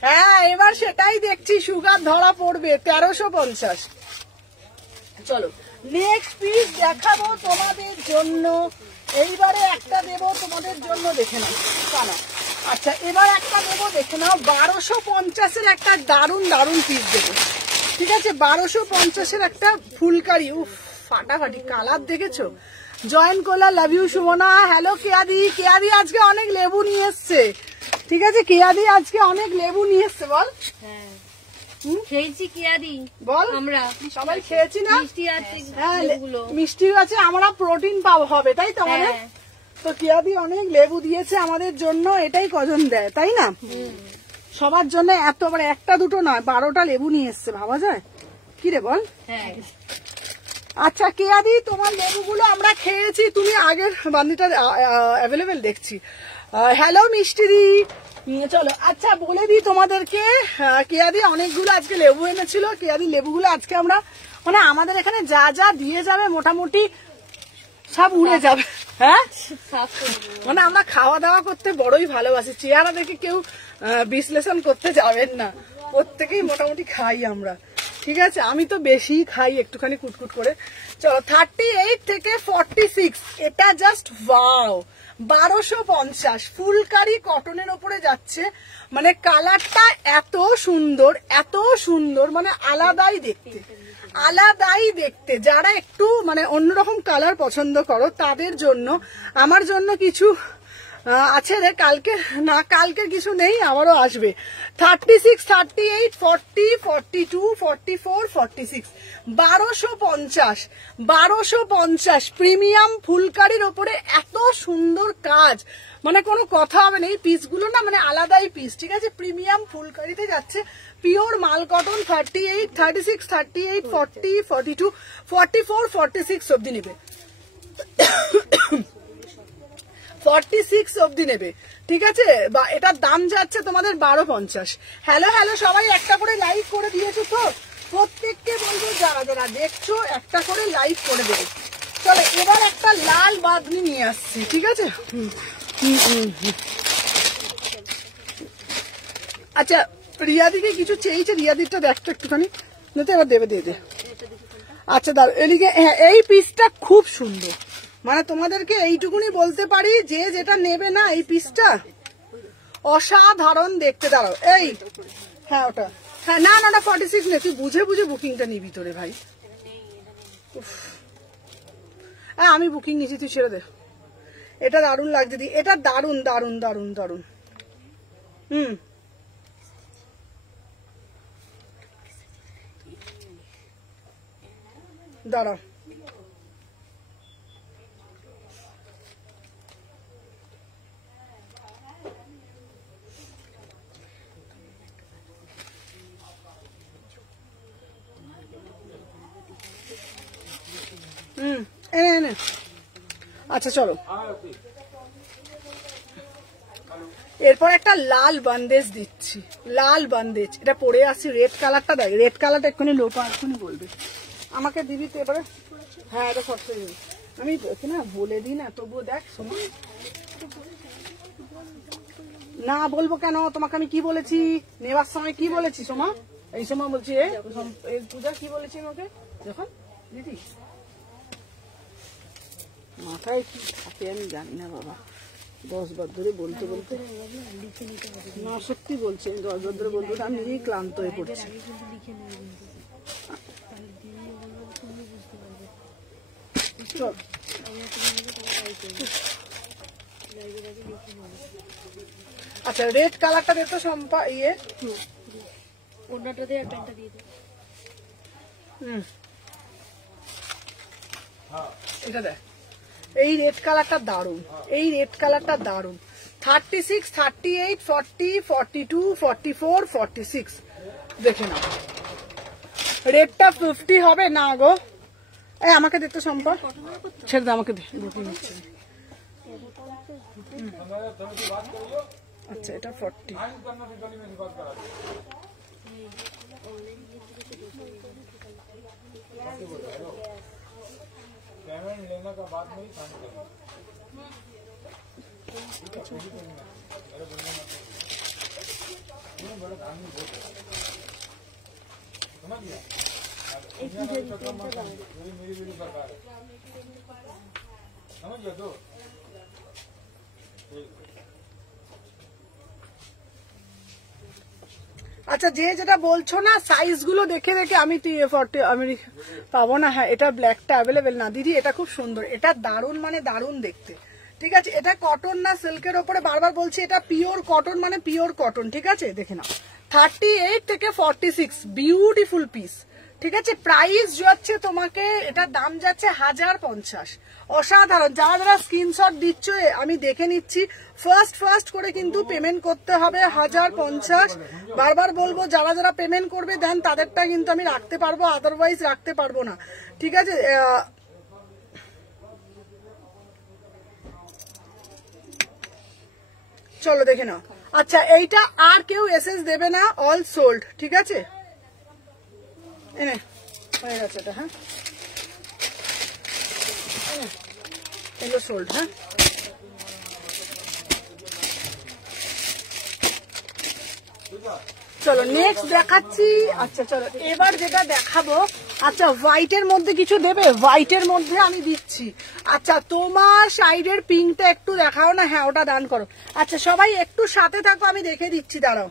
হ্যাঁ এবার সেটাই দেখছি, সুগার ধরা পড়বে। 1350। চলো নেক্সট পিস দেখাবো তোমাদের জন্য, এইবারে একটা দেবো তোমাদের জন্য, দেখে নাও কানা। আচ্ছা এবার একটা দেবো, দেখে নাও 1250-এর একটা দারুণ দারুণ পিস দেবো, ঠিক আছে? 1250-এর একটা ফুলকারি, উফ ফাটাফাটি কালার, দেখেছো? জয়েন করলা, লাভ ইউ সুমনা। হ্যালো কেয়াদি, কেয়াদি আজকে অনেক লেবু নিয়ে এসছে, ঠিক আছে? কেয়াদি আজকে অনেক লেবু নিয়ে এসছে, বল। হ্যাঁ খেয়েছি কিয়াদি, বল আমরা সবাই খেয়েছি না? মিষ্টি আছে, হ্যাঁ লেবুগুলো মিষ্টি আছে, আমরা প্রোটিন পাবো হবে, তাই তো আমাদের? হ্যাঁ। তো কিয়াদি অনেক লেবু দিয়েছে আমাদের জন্য, এটাই কজন দেয়, তাই না? সবার জন্য এত, আবার একটা দুটো নয়, 12টা লেবু নিয়ে এসছে, ভাবা যায় কি রে বল? হ্যাঁ আচ্ছা কেয়াদি তোমার লেবুগুলো আমরা খেয়েছি, তুমি আগের বান্ডিটা অ্যাভেলেবেল দেখছি। হ্যালো মিষ্টি দি, চলো আচ্ছা বলে দিই তোমাদেরকে, কেয়াদি অনেকগুলো আজকে লেবু এনেছিল। কেয়াদি লেবুগুলো আজকে আমরা, মানে আমাদের এখানে যা যা দিয়ে যাবে মোটামুটি সব উড়ে যাবে, হ্যাঁ সাফ করে দেবো। মানে আমরা খাওয়া দাওয়া করতে বড়ই ভালোবাসি, চেহারা দেখে কেউ বিশ্লেষণ করতে যাবেন না, প্রত্যেকেই মোটামুটি খাই আমরা, ঠিক আছে? আমি তো বেশি খাই, একটুখানি কুটকুট করে। চলো 38 থেকে 46, এটা জাস্ট ওয়াও, 1250 ফুলকারি কটনের ওপরে যাচ্ছে, মানে কালারটা এত সুন্দর, এত সুন্দর, মানে আলাদাই দেখতে, আলাদাই দেখতে। যারা একটু মানে অন্যরকম কালার পছন্দ করো তাদের জন্য, আমার জন্য কিছু আছে রে, কালকে না, কালকে কিছু নেই, আবারও আসবে। 36, 38, 40, 42, 44, 46, 1250, 1250 প্রিমিয়াম ফুলকারির ওপরে এত সুন্দর কাজ, মানে কোনো কথা হবে না। এই পিসগুলো না মানে আলাদাই পিস, ঠিক আছে। প্রিমিয়াম ফুলকারিতে যাচ্ছে, পিওর মাল কটন। 38, 36, 38, 40, 42, 44, 46 অব্দি নেবে, 46 অব্দি নেবে, ঠিক আছে। বা এটার দাম যাচ্ছে তোমাদের 1250। হ্যালো হ্যালো সবাই একটা করে লাইক করে দিয়েছো তো, প্রত্যেককে বলবো যারা যারা দেখছো একটা করে লাইক করে দেবে। চলো এবার একটা লাল বাঁধনি নিয়ে আসছি, ঠিক আছে। আচ্ছা রিয়াদিকে কিছু চেয়েছে, রিয়াদিরটা দেখতো একটুখানি, এবার দেবে, দিয়ে দে। আচ্ছা দাঁড়, এদিকে হ্যাঁ, এই পিসটা খুব সুন্দর, মানে তোমাদেরকে এইটুকুনি বলতে পারি, যে যেটা নেবে না এই পিসটা অসাধারণ দেখতে। দাঁড়াও, এই হ্যাঁ ওটা, হ্যাঁ না না 46 নে, তুই বুঝে বুঝে বুকিংটা নিবি তোরে ভাই। হ্যাঁ আমি বুকিং নিয়েছি, তুই ছেড়ে দে। এটা দারুণ লাগছে দি, এটা দারুণ দারুণ দারুণ দারুণ। দাঁড়া, এনে আচ্ছা চলো। এরপর একটা লাল বান্দেজ দিচ্ছি, লাল বান্দেজ, এটা পরে আসছি। রেড কালারটা দেখ, রেড কালারটা এক্ষুনি লোপা এক্ষুনি বলবে আমাকে দিবি তো এবারে। হ্যাঁ এটা সব আমি না বলে দিই না, তবুও দেখ শোনো না, বলবো কেন তোমাকে, আমি কি বলেছি নেওয়ার সময়, কি বলেছি সোমা, এই সময় বলছি পূজা কি বলেছি আমাকে যখন দিদি, মাথায় কি থাকে আমি জানি না বাবা, 10 বার ধরে বলতে বলতে না, সত্যি বলছি আমি 10 বার ধরে বলতে আমি নিজেই ক্লান্ত হয়ে পড়ছি। আচ্ছা রেড কালারটা দে তো সম্পা, ইয়ে ওড়নাটা দিয়ে আর প্যান্টটা দিয়ে দে। এটা দেখ, এই রেড কালারটা দারুন, এই রেড কালারটা দারুন। 36, 38, 40, 42, 44, 46 দেখে নাও। রেটটা 50 হবে না গো, এই আমাকে দে তো সম্পা, ছেড়ে দে আমাকে দে। আচ্ছা এটা 40, पेमेंट लेने का बात नहीं समझ गया, मेरी सरकार समझ गया तो। আচ্ছা যে যেটা বলছো না সাইজ গুলো দেখে দেখে আমি আমি পাবো না। হ্যাঁ এটা ব্ল্যাকটা অ্যাভেলেবেল না দিদি, এটা খুব সুন্দর, এটা দারুণ মানে দারুণ দেখতে, ঠিক আছে। এটা কটন না সিল্কের ওপরে, বারবার বলছি এটা পিওর কটন, মানে পিওর কটন, ঠিক আছে। দেখে নাও 38 থেকে 46 বিউটিফুল পিস, ঠিক আছে। প্রাইস যাচ্ছে তোমাকে, এটার দাম যাচ্ছে 1050, অসাধারণ। যারা যারা স্ক্রিনশট দিচ্ছ আমি দেখে নিচ্ছি, ফার্স্ট করে কিন্তু পেমেন্ট করতে হবে 1050। বারবার বলবো যারা যারা পেমেন্ট করবে দেন তাদেরটা কিন্তু আমি রাখতে পারবো, আদারওয়াইজ রাখতে পারবো না, ঠিক আছে। চলো দেখে নাও। আচ্ছা এইটা আর কেউ এসএস দেবে না, অল সোল্ড, ঠিক আছে। এনে হয়ে গেছে এটা, হ্যাঁ এগুলো সোল্ড, হ্যাঁ চলো নেক্সট দেখাচ্ছি। আচ্ছা চলো এবার যেটা দেখাবো, আচ্ছা হোয়াইটের মধ্যে কিছু দেবে, হোয়াইটের মধ্যে আমি দিচ্ছি। আচ্ছা তোমার সাইডের পিঙ্কটা একটু দেখাও না, হ্যাঁ ওটা দান করো। আচ্ছা সবাই একটু সাথে থাকো, আমি দেখে দিচ্ছি, দাঁড়াও।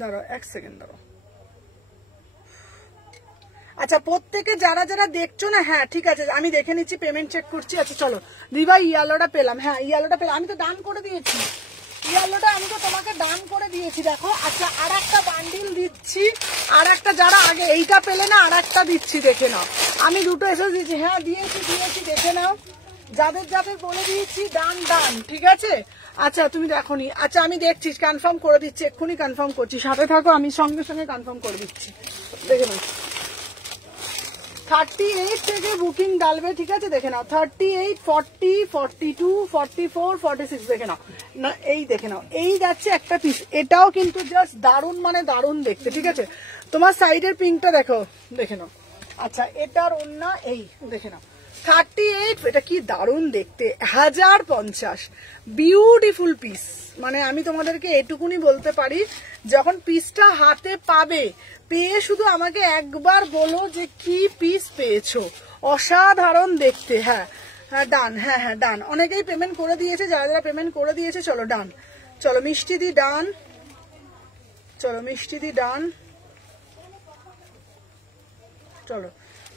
দাঁড়াও 1 সেকেন্ড দাঁড়াও। আচ্ছা প্রত্যেকে যারা যারা দেখছো না, হ্যাঁ ঠিক আছে আমি দেখে নিচ্ছি, পেমেন্ট চেক করছি। আচ্ছা চলো দিবা, ইয়েলোটা পেলাম, হ্যাঁ ইয়েলোটা পেলাম, আমি তো ডান করে দিয়েছি, ইয়েলোটা আমি তো তোমাকে ডান করে দিয়েছি দেখো। আচ্ছা আর একটা বান্ডিল দিচ্ছি, আর একটা যারা আগে এইটা পেলে না আর একটা দিচ্ছি, দেখে নাও আমি দুটো এসে দিয়েছি, হ্যাঁ দিয়েছি দিয়েছি দেখে নাও, যাদের যাদের বলে দিয়েছি ডান ডান, ঠিক আছে। আচ্ছা তুমি দেখোনি, আচ্ছা আমি দেখছি, কনফার্ম করে দিচ্ছি, এক্ষুনি কনফার্ম করছি, সাথে থাকো আমি সঙ্গে সঙ্গে কনফার্ম করে দিচ্ছি, দেখে নাও 38 থেকে বুকিং ডালবে, ঠিক আছে দেখে নাও 38, 40, 42, 44, 46 দেখে নাও না, এই দেখে নাও এই যাচ্ছে একটা পিস, এটাও কিন্তু জাস্ট দারুন মানে দারুন দেখতে, ঠিক আছে। তোমার সাইডের পিঙ্কটা দেখো, দেখে নাও। আচ্ছা এটার ওন্না এই দেখে নাও 38, এটা কি দারুন দেখতে, 1050 বিউটিফুল পিস। মানে আমি তোমাদেরকে এটুকুনি বলতে পারি, যখন পিসটা হাতে পাবে, পেয়ে শুধু আমাকে একবার বলো যে কি পিস পেয়েছো, অসাধারণ দেখতে। হ্যাঁ হ্যাঁ ডান, হ্যাঁ হ্যাঁ ডান, অনেকেই পেমেন্ট করে দিয়েছে, যারা যারা পেমেন্ট করে দিয়েছে চলো ডান, চলো মিষ্টি দি ডান, চলো মিষ্টি দি ডান, চলো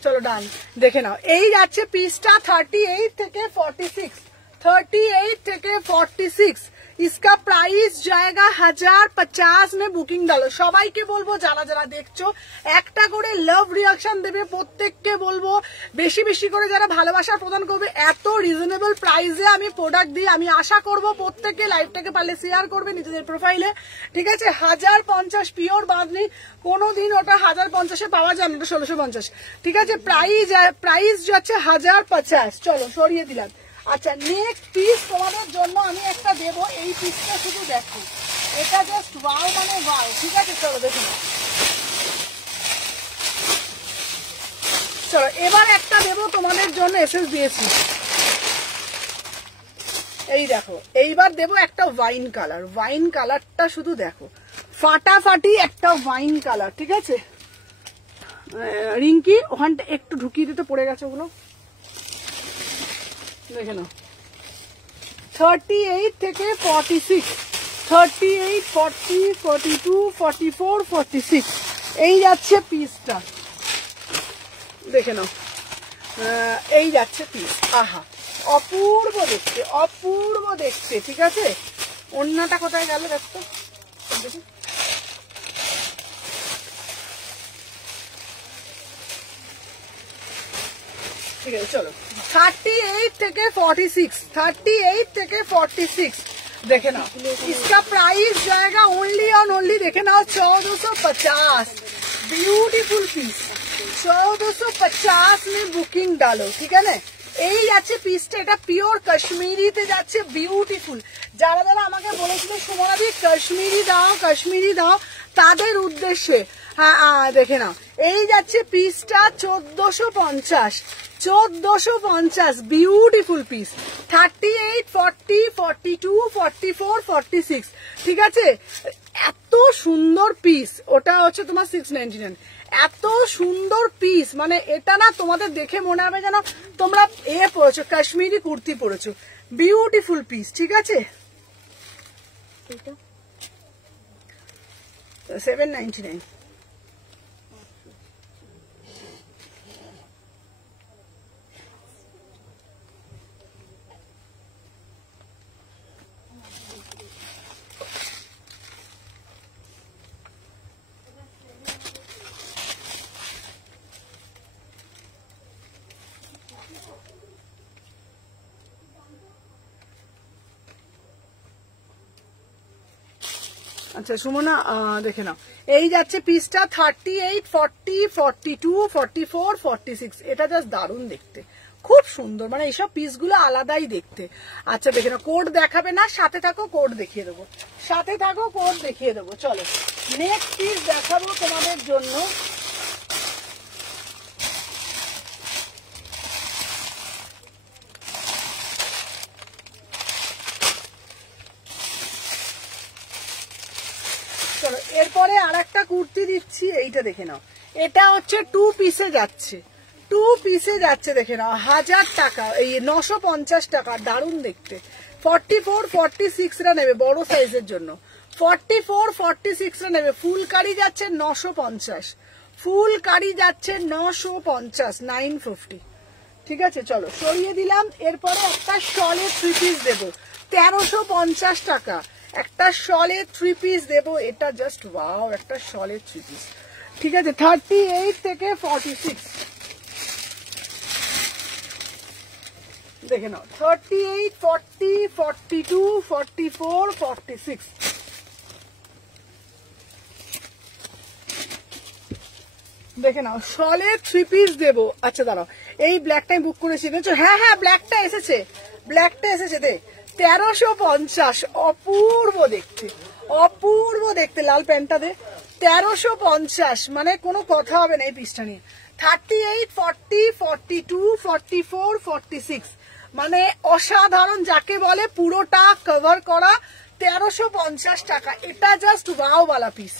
চলো ডান, দেখে নাও এই যাচ্ছে পিসটা 38 থেকে 46, 38 থেকে 46, इसका प्राइस जाएगा 1050 में বুকিং ডালো। সবাইকে বলবো যারা যারা দেখছো একটা করে লাভ রিঅ্যাকশন দেবে, প্রত্যেককে বলবো বেশি বেশি করে যারা ভালোবাসা প্রদান করবে, এত রিজনেবল প্রাইসে আমি প্রোডাক্ট দিই, আমি আশা করব প্রত্যেককে লাইভটাকে পারলে শেয়ার করবে নিজেদের প্রোফাইলে, ঠিক আছে। 1050 পিওর বাঁধনি, কোনোদিন ওটা 1050-এ পাওয়া যায় না, ওটা 1650, ঠিক আছে। প্রাইস যাচ্ছে 1050, চলো সরিয়ে দিলাম। আচ্ছা নেক্সট পিস তোমাদের জন্য আমি একটা দেবো, এই পিসটা শুধু দেখো, এটা জাস্ট ওয়াও মানে ওয়াও, ঠিক আছে চলো দেখুন। চলো এবার একটা দেবো তোমাদের জন্য, এসএস দিয়েছি, এই দেখো এইবার দেবো একটা ওয়াইন কালার, ওয়াইন কালারটা শুধু দেখো, ফাটাফাটি একটা ওয়াইন কালার, ঠিক আছে। রিঙ্কি ওখানটা একটু ঢুকিয়ে দিতে, পড়ে গেছে ওগুলো, দেখে নাও 38 থেকে 46, 38, 40, 42, 44, 46 এই যাচ্ছে পিসটা, দেখে নাও এই যাচ্ছে পিস, আহা অপূর্ব দেখতে, অপূর্ব দেখতে, ঠিক আছে। ওন্নাটা কোথায় গেল দেখো, ঠিক আছে চলো 38 থেকে 46, 38 থেকে 46 देखे ना, इसका प्राइस जाएगा ओनली ऑन ओनली, देखे ना 1450, ब्यूटीफुल पीस 1450 में बुकिंग डालो, ठीक है ना। এই যাচ্ছে পিসটা, এটা পিওর কাশ্মীরিতে যাচ্ছে, বিউটিফুল। যারা যারা আমাকে বলেছিল সুমনাদি কাশ্মীরি দাও কাশ্মীরি দাও, তাদের উদ্দেশ্যে হ্যাঁ দেখে নাও এই যাচ্ছে পিসটা 1450, 1450 বিউটিফুল পিস, 38, 40, 42, 44, 46, ঠিক আছে। এত সুন্দর পিস, ওটা হচ্ছে তোমার 699, এত সুন্দর পিস, মানে এটা না তোমাদের দেখে মনে হবে যেন তোমরা পরেছো, কাশ্মীরি কুর্তি পরেছো, বিউটিফুল পিস, ঠিক আছে। 799। আচ্ছা সুমনা দেখে নাও এই যাচ্ছে পিসটা 38, 40, 42, 44, 46, এটা জাস্ট দারুণ দেখতে, খুব সুন্দর, মানে এইসব পিসগুলো আলাদাই দেখতে। আচ্ছা দেখে নাও, কোড দেখাবে না, সাথে থাকো কোড দেখিয়ে দেবো, সাথে থাকো কোড দেখিয়ে দেবো। চলো নেক্সট পিস দেখাবো তোমাদের জন্য, চলো এরপরে আর একটা কুর্তি দিচ্ছি, এইটা দেখে নাও, এটা হচ্ছে 2 পিসে যাচ্ছে, 2 পিসে যাচ্ছে, দেখে নাও 1000 টাকা, এই 950 টাকা, দারুণ দেখতে, 44 46 রা নেবে বড় সাইজের জন্য, 44 46 রা নেবে। ফুল কারি যাচ্ছে 950, ফুল কারি যাচ্ছে 950, 950। ঠিক আছে, চলো সরিয়ে দিলাম। এরপরে একটা শলে 3 পিস দেবো 1350 টাকা, একটা শলে 3 পিস দেবো। এটা জাস্ট ওয়াও, একটা শলে 3 পিস। ঠিক আছে, 38 থেকে 46 দেখে নাও, 38 40 42 44 46। দেখে নাও, শলে 3 পিস দেবো। আচ্ছা দাঁড়াও, এই ব্ল্যাকটাই বুক করেছি দেখছো? হ্যাঁ হ্যাঁ, ব্ল্যাকটা এসেছে, ব্ল্যাকটা এসেছে। দে 1350, অপূর্ব দেখতে, অপূর্ব দেখতে। লাল প্যান্টটা দে, 1350, মানে কোনো কথা হবে না এই পিসটা নিয়ে। 38 40 42 44 46, মানে অসাধারণ, যাকে বলে পুরোটা কভার করা, 1350 টাকা। এটা জাস্ট ওয়াও বালা পিস,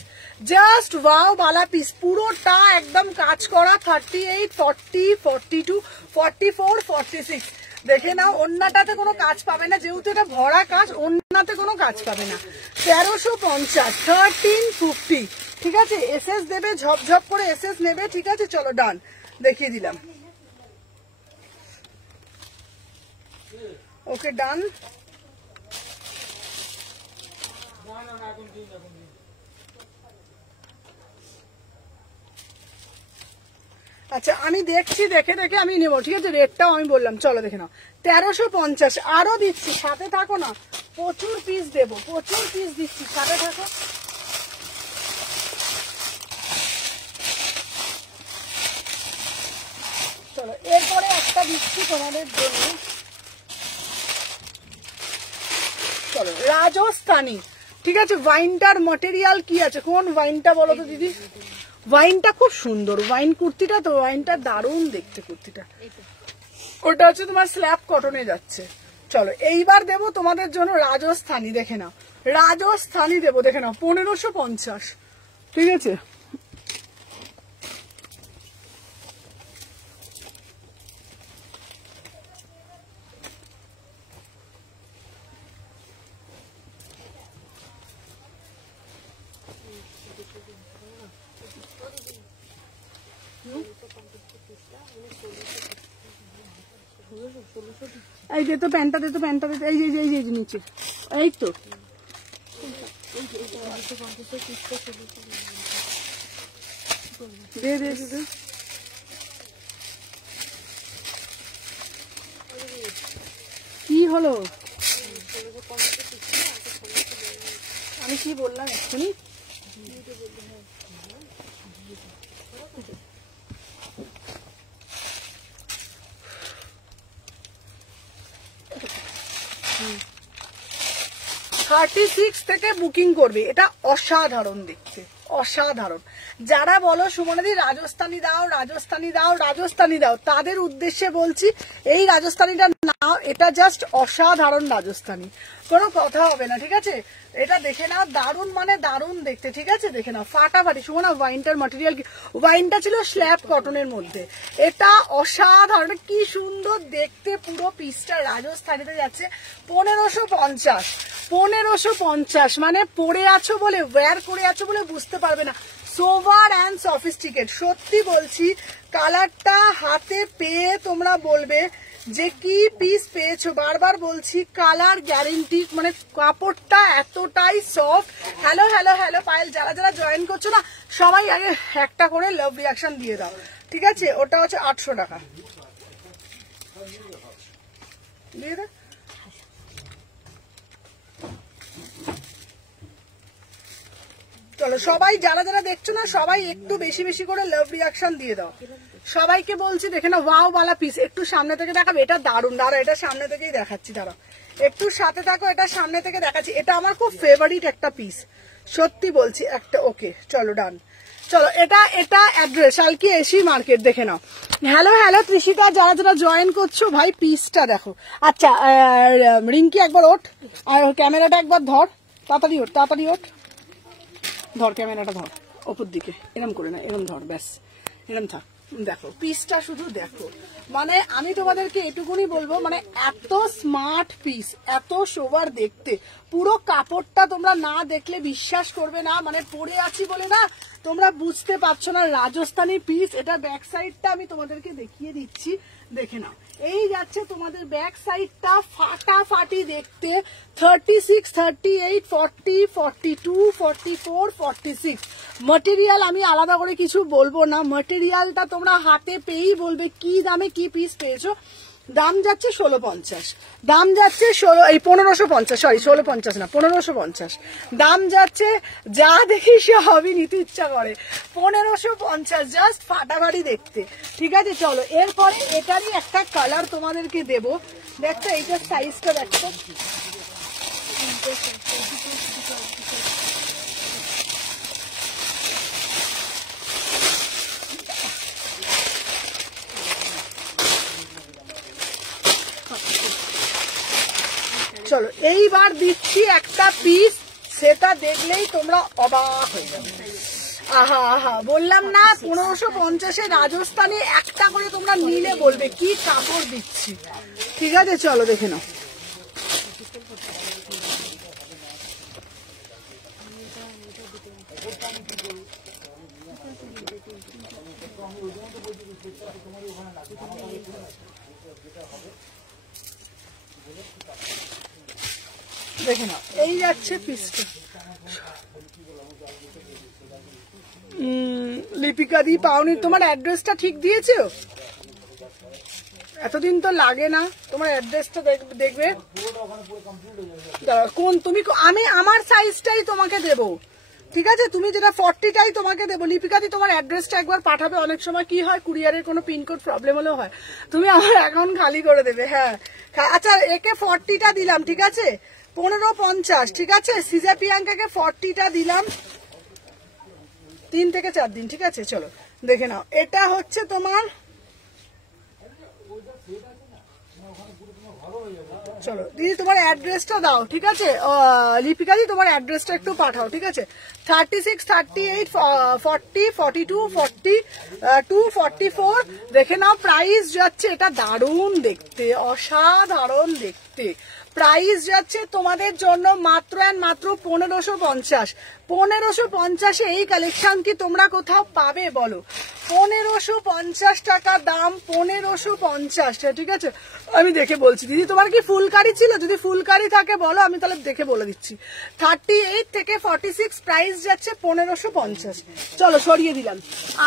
জাস্ট ওয়াও বালা পিস, পুরোটা একদম কাজ করা। 38 40 42 44 46 দেখে নাও। ওন্নাটাতে কোনো কাজ পাবে না, যেহেতু এটা ভরা কাজ, ওন্নাতে কোনো কাজ পাবে না। 1350, 1350। ঠিক আছে, এসএস দেবে, ঝপঝপ করে এসএস নেবে। ঠিক আছে, চলো ডান, দেখিয়ে দিলাম। ওকে ডান। আচ্ছা আমি দেখছি, দেখে দেখে আমি নেবো। ঠিক আছে, রেটটাও আমি বললাম। চলো দেখে নাও, 1350। আরো দিচ্ছি, সাথে থাকো না, প্রচুর পিস দেবো, প্রচুর পিস দিচ্ছি, সাথে থাকো। চলো এরপরে একটা দিচ্ছি তোমাদের জন্য। চলো রাজস্থানী। ঠিক আছে, ওয়াইনটার ম্যাটেরিয়াল কি আছে? কোন ওয়াইনটা বলো তো দিদি? ওয়াইনটা খুব সুন্দর, ওয়াইন কুর্তিটা তো, ওয়াইনটা দারুণ দেখতে কুর্তিটা। ওটা হচ্ছে তোমার স্ল্যাব কটনে যাচ্ছে। চলো এইবার দেবো তোমাদের জন্য রাজস্থানী। দেখে নাও, রাজস্থানী দেবো, দেখে নাও 1550। ঠিক আছে, এই যে তো প্যান্টটা দে, তো প্যান্টটা দে, এই যে এই যে নিচে, এই তো দে দে দে। কি হলো? আমি কি বললাম এক্ষুনি? $36 থেকে বুকিং করবে। এটা অসাধারণ দেখতে, অসাধারণ। যারা বলো সুমনাদি রাজস্থানী দাও, রাজস্থানী দাও, রাজস্থানী দাও, তাদের উদ্দেশ্যে বলছি এই রাজস্থানীটা নাও। এটা জাস্ট অসাধারণ রাজস্থানী, কোনো কথা হবে না। ঠিক আছে, এটা দেখে নাও, দারুণ মানে দারুণ দেখতে। ঠিক আছে, দেখে নাও ফাটাফাটি। সুমনা ওয়াইনটার ম্যাটেরিয়াল কি? ওয়াইনটা ছিল স্ল্যাব কটনের মধ্যে। এটা অসাধারণ, কি সুন্দর দেখতে। পুরো পিসটা রাজস্থানীতে যাচ্ছে 1550, 1550। মানে পরে আছো বলে, ওয়্যার করে আছো বলে বুঝতে পারবে না। সোভার অ্যান্ড সফিস্টিকেট, সত্যি বলছি। কালারটা হাতে পেয়ে তোমরা বলবে যে কি পিস পেয়েছো। বারবার বলছি, কালার গ্যারেন্টি, মানে কাপড়টা এতটাই soft. Hello hello hello Payel, যারা যারা জয়েন করছো না, সবাই আগে একটা করে লাভ রিয়াকশন দিয়ে দাও। ঠিক আছে, ওটা হচ্ছে 800 টাকা দিয়ে দাও। চলো সবাই যারা যারা দেখছো না, সবাই একটু বেশি বেশি করে লাভ রিয়াকশন দিয়ে দাও। সবাইকে বলছি দেখে না, ওয়াও বালা পিস। একটু সামনে থেকে দেখাবে, এটা দারুণ। দাঁড়া, এটা সামনে থেকেই দেখাচ্ছি, দাঁড়া একটু সাথে থাকো, এটা সামনে থেকে দেখাচ্ছি। এটা আমার খুব ফেভারিট একটা পিস, সত্যি বলছি একটা। ওকে চলো ডান। চলো এটা এটা অ্যাড্রেস আলকি এসি মার্কেট। দেখে নাও। হ্যালো হ্যালো তৃষিতা, যারা যারা জয়েন করছো ভাই, পিসটা দেখো। আচ্ছা রিঙ্কি একবার ওঠ, আর ক্যামেরাটা একবার ধর, তাড়াতাড়ি ওঠ, তাড়াতাড়ি ওঠ, ধর ক্যামেরাটা ধর ওপর দিকে, এরম করে না, এরম ধর, ব্যাস এরম থাক। দেখো পিসটা শুধু দেখো, মানে আমি তোমাদেরকে এটুকুনি বলবো, মানে এত স্মার্ট পিস, এত সোবার দেখতে, পুরো কাপড়টা তোমরা না দেখলে বিশ্বাস করবে না, মানে পরে আছি বলে না তোমরা বুঝতে পারছো না রাজস্থানি পিস। এটা ব্যাক সাইডটা আমি তোমাদেরকে দেখিয়ে দিচ্ছি, দেখে নাও। এই যাচ্ছে তোমাদের ব্যাক সাইডটা ফাটাফাটি দেখতে, 36, 38, 40, 42, 44, 46। ম্যাটেরিয়াল আমি আলাদা করে কিছু বলবো না, ম্যাটেরিয়ালটা তোমরা হাতে পেয়েই বলবে কি দামে কি পিস পেয়েছো। দাম যাচ্ছে 1650, দাম যাচ্ছে 1550, সরি 1650 না 1550 দাম যাচ্ছে। যা দেখি সবই নিতে ইচ্ছা করে, 1550 জাস্ট ফাটাফাটি দেখতে। ঠিক আছে চলো, এরপরে এটারই একটা কালার তোমাদেরকে দেব, দেখো এইটার সাইজটা দেখো, চলো এইবার দিচ্ছি একটা পিস, সেটা দেখলেই তোমরা অবাক হয়ে যাবে। আহা আহা, বললাম না 1550 রাজস্থানে একটা করে তোমরা নিলে বলবে কি কাপড় দিচ্ছি। ঠিক আছে চলো দেখে নাও। দেখে নাও এই যাচ্ছে পিসটা। লিপিকা দি পাওনি, তোমার অ্যাড্রেসটা ঠিক দিয়েছো? এতদিন তো লাগে না, তোমার অ্যাড্রেসটা দেখবে কোন তুমি, আমি আমার সাইজটাই তোমাকে দেবো। ঠিক আছে, তুমি যেটা 40টাই তোমাকে দেবো। লিপিকা দি তোমার অ্যাড্রেসটা একবার পাঠাবে, অনেক সময় কি হয় কুরিয়ারের কোনো পিনকোড প্রবলেম হলেও হয়, তুমি আমার অ্যাকাউন্ট খালি করে দেবে। হ্যাঁ আচ্ছা, একে 40টা দিলাম, ঠিক আছে 1550, ঠিক আছে। সিজা প্রিয়াঙ্কাকে 40টা দিলাম, 3 থেকে 4 দিন। ঠিক আছে চলো দেখে নাও, এটা হচ্ছে তোমার, চলো দিদি তোমার অ্যাড্রেসটা দাও। ঠিক আছে লিপিকা দি তোমার অ্যাড্রেসটা একটু পাঠাও। ঠিক আছে 36, 38, 40, 42, 42, 44 দেখে নাও। প্রাইস যাচ্ছে, এটা দারুণ দেখতে, অসাধারণ দেখতে। প্রাইস যাচ্ছে তোমাদের জন্য মাত্র অ্যান্ড মাত্র 1550। 1550 এই কালেকশন কি তোমরা কোথাও পাবে বলো? 1550 টাকা দাম, 1550। ঠিক আছে আমি দেখে বলছি। দিদি তোমার কি ফুলকারি ছিল? যদি ফুলকারি থাকে বলো, আমি তাহলে দেখে বলে দিচ্ছি। 38 থেকে 46 প্রাইস যাচ্ছে 1550। চলো সরিয়ে দিলাম।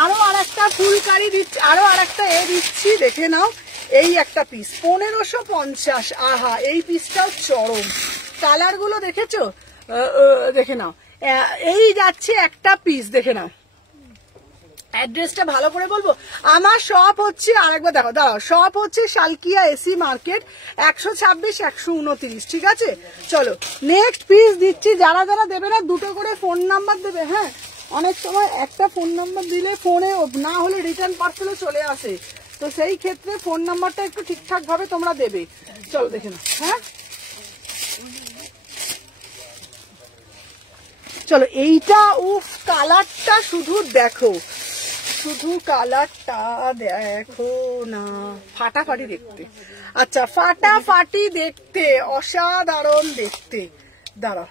আরো আর একটা ফুলকারি দিচ্ছি, আরো আর একটা দিচ্ছি, দেখে নাও। এই একটা পিস 1550। আহা, এই পিসটাও চরম, কালার গুলো দেখেছো? দেখে নাও, এই যাচ্ছে একটা পিস, দেখে নাও। অ্যাড্রেসটা ভালো করে বলবো, আমার শপ হচ্ছে, আরেকবার দেখো দাঁড়াও, শপ হচ্ছে শালকিয়া এসি মার্কেট 126, 129। ঠিক আছে চলো নেক্সট পিস দিচ্ছি। যারা যারা দেবে না দুটো করে ফোন নাম্বার দেবে। হ্যাঁ অনেক সময় একটা ফোন নাম্বার দিলে ফোনে না হলে রিটার্ন পার্সেলও চলে আসে, তো সেই ক্ষেত্রে ফোন নাম্বারটা একটু ঠিকঠাক ভাবে তোমরা দেবে। চলো দেখে নাও। হ্যাঁ চলো এইটা, উফ কালারটা শুধু দেখো, শুধু কালারটা দেখো না, ফাটাফাটি দেখতে। আচ্ছা ফাটাফাটি দেখতে, অসাধারণ দেখতে। দাঁড়া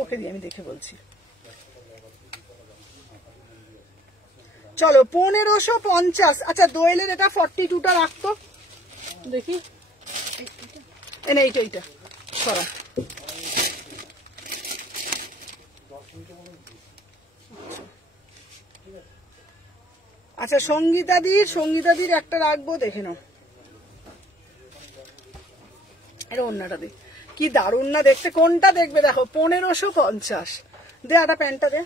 ওকে দিয়ে আমি দেখে বলছি। চলো 1550। আচ্ছা দোয়েলের এটা 42টা রাখতো দেখি, না এইটা সরা। আচ্ছা সঙ্গীতাদির একটা রাখবো, দেখে নাও। এটা অন্যটা দে, কি দারুণ না দেখতে। কোনটা দেখবে দেখো, 1550। দে একটা প্যান্টটা দে।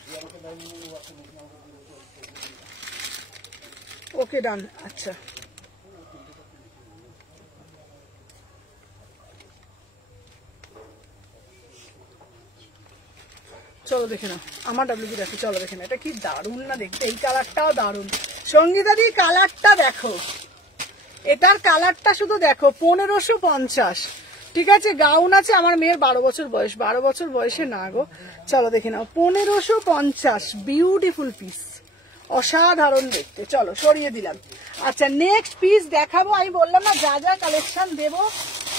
ওকে ডান। আচ্ছা চলো দেখে নাও, আমার ডাব্লিউবি দেখো। চলো দেখে না, এটা কি দারুণ না দেখতে, এই কালারটাও দারুণ। সঙ্গীতাদি কালারটা দেখো, এটার কালারটা শুধু দেখো, 1550। ঠিক আছে গাউন আছে, আমার মেয়ের 12 বছর বয়স, 12 বছর বয়সে না গো। চলো দেখে নাও 1550, বিউটিফুল পিস, অসাধারণ দেখতে। চলো সরিয়ে দিলাম। আচ্ছা নেক্সট পিস দেখাবো। আমি বললাম না যা যা কালেকশন দেবো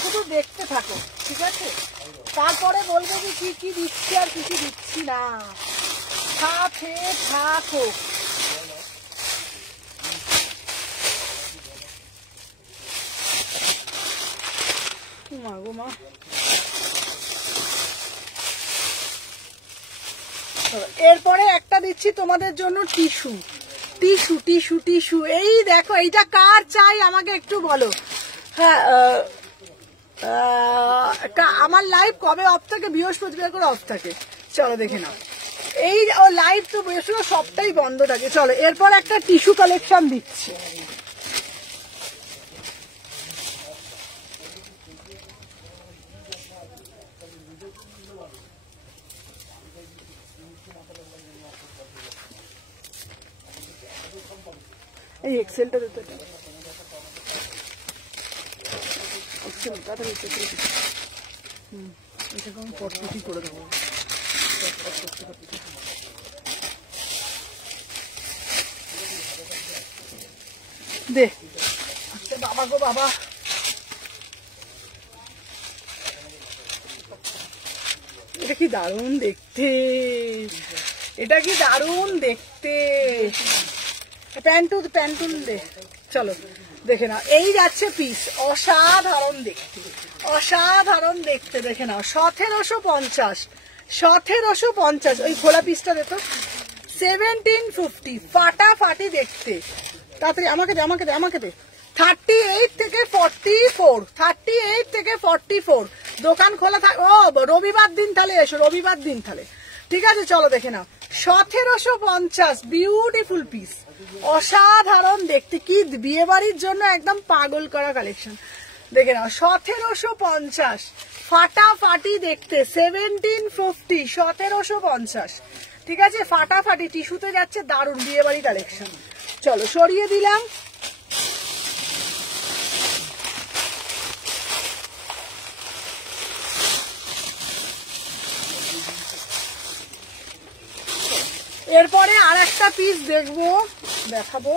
শুধু দেখতে থাকো, ঠিক আছে? তারপরে বলবো যে কি কি দিচ্ছি আর কি কি দিচ্ছি না, সাথে থাকো। মা গো মা, এরপরে একটা দিচ্ছি তোমাদের জন্য টিস্যু টিস্যু টিস্যু টিস্যু। এই দেখো এইটা কার চাই আমাকে একটু বলো। হ্যাঁ আমার লাইভ কবে অফ থাকে? বৃহস্পতিবার করে অফ থাকে। চলো দেখে নাও। এই লাইভ তো বৃহস্পতিবার সবটাই বন্ধ থাকে। চলো এরপর একটা টিস্যু কালেকশন দিচ্ছি। এই এক্সেলটা দিতে এক্সেল তাড়াতাড়ি এটাকে আমি পটপটি করে দেবো। দে আচ্ছা বাবা গো বাবা, এটা কি দারুণ দেখতে, এটা কি দারুণ দেখতে। প্যান্টুন দে। চলো দেখে নাও, এই যাচ্ছে পিস। অসাধারণ দেখতে, অসাধারণ দেখতে। দেখে নাও 1750, 1750। ওই খোলা পিসটা দেখো 1750, ফাটাফাটি দেখতে। তাড়াতাড়ি আমাকে দে আমাকে দে আমাকে দে। 38 থেকে 44, 38 থেকে 44। দোকান খোলা থাক। ও রবিবার দিন তাহলে এসো, রবিবার দিন তাহলে, ঠিক আছে? চলো দেখে নাও 1750, বিউটিফুল পিস, অসাধারণ দেখতে। কি বিয়ে বাড়ির জন্য একদম পাগল করা কালেকশন। দেখে নাও 1750, ফাটাফাটি দেখতে। 1750, 1750, ঠিক আছে? ফাটাফাটি টিস্যুতে যাচ্ছে, দারুণ বিয়ে বাড়ি কালেকশন। চলো সরিয়ে দিলাম। এরপরে আর একটা পিস দেখবো, দেখাবো।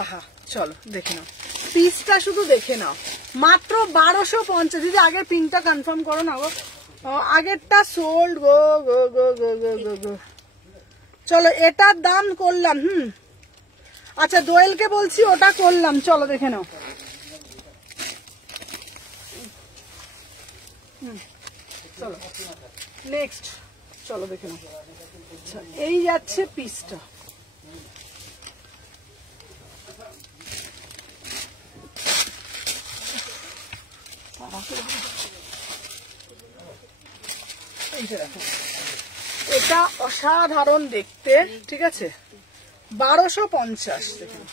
আহা চলো দেখে নাও, পিসটা শুধু দেখে নাও, মাত্র 1250। দিদি আগের পিনটা কনফার্ম করো না গো, আগেরটা সোল্ড গো গো গো গো গো গো গো। চলো এটার দাম করলাম। আচ্ছা দোয়েলকে বলছি ওটা করলাম। চলো দেখে নাও। চলো নেক্সট, চলো দেখে নাও। আচ্ছা এই যাচ্ছে পিসটা। এটা অসাধারণ দেখতে, ঠিক আছে? 1250 দেখুন।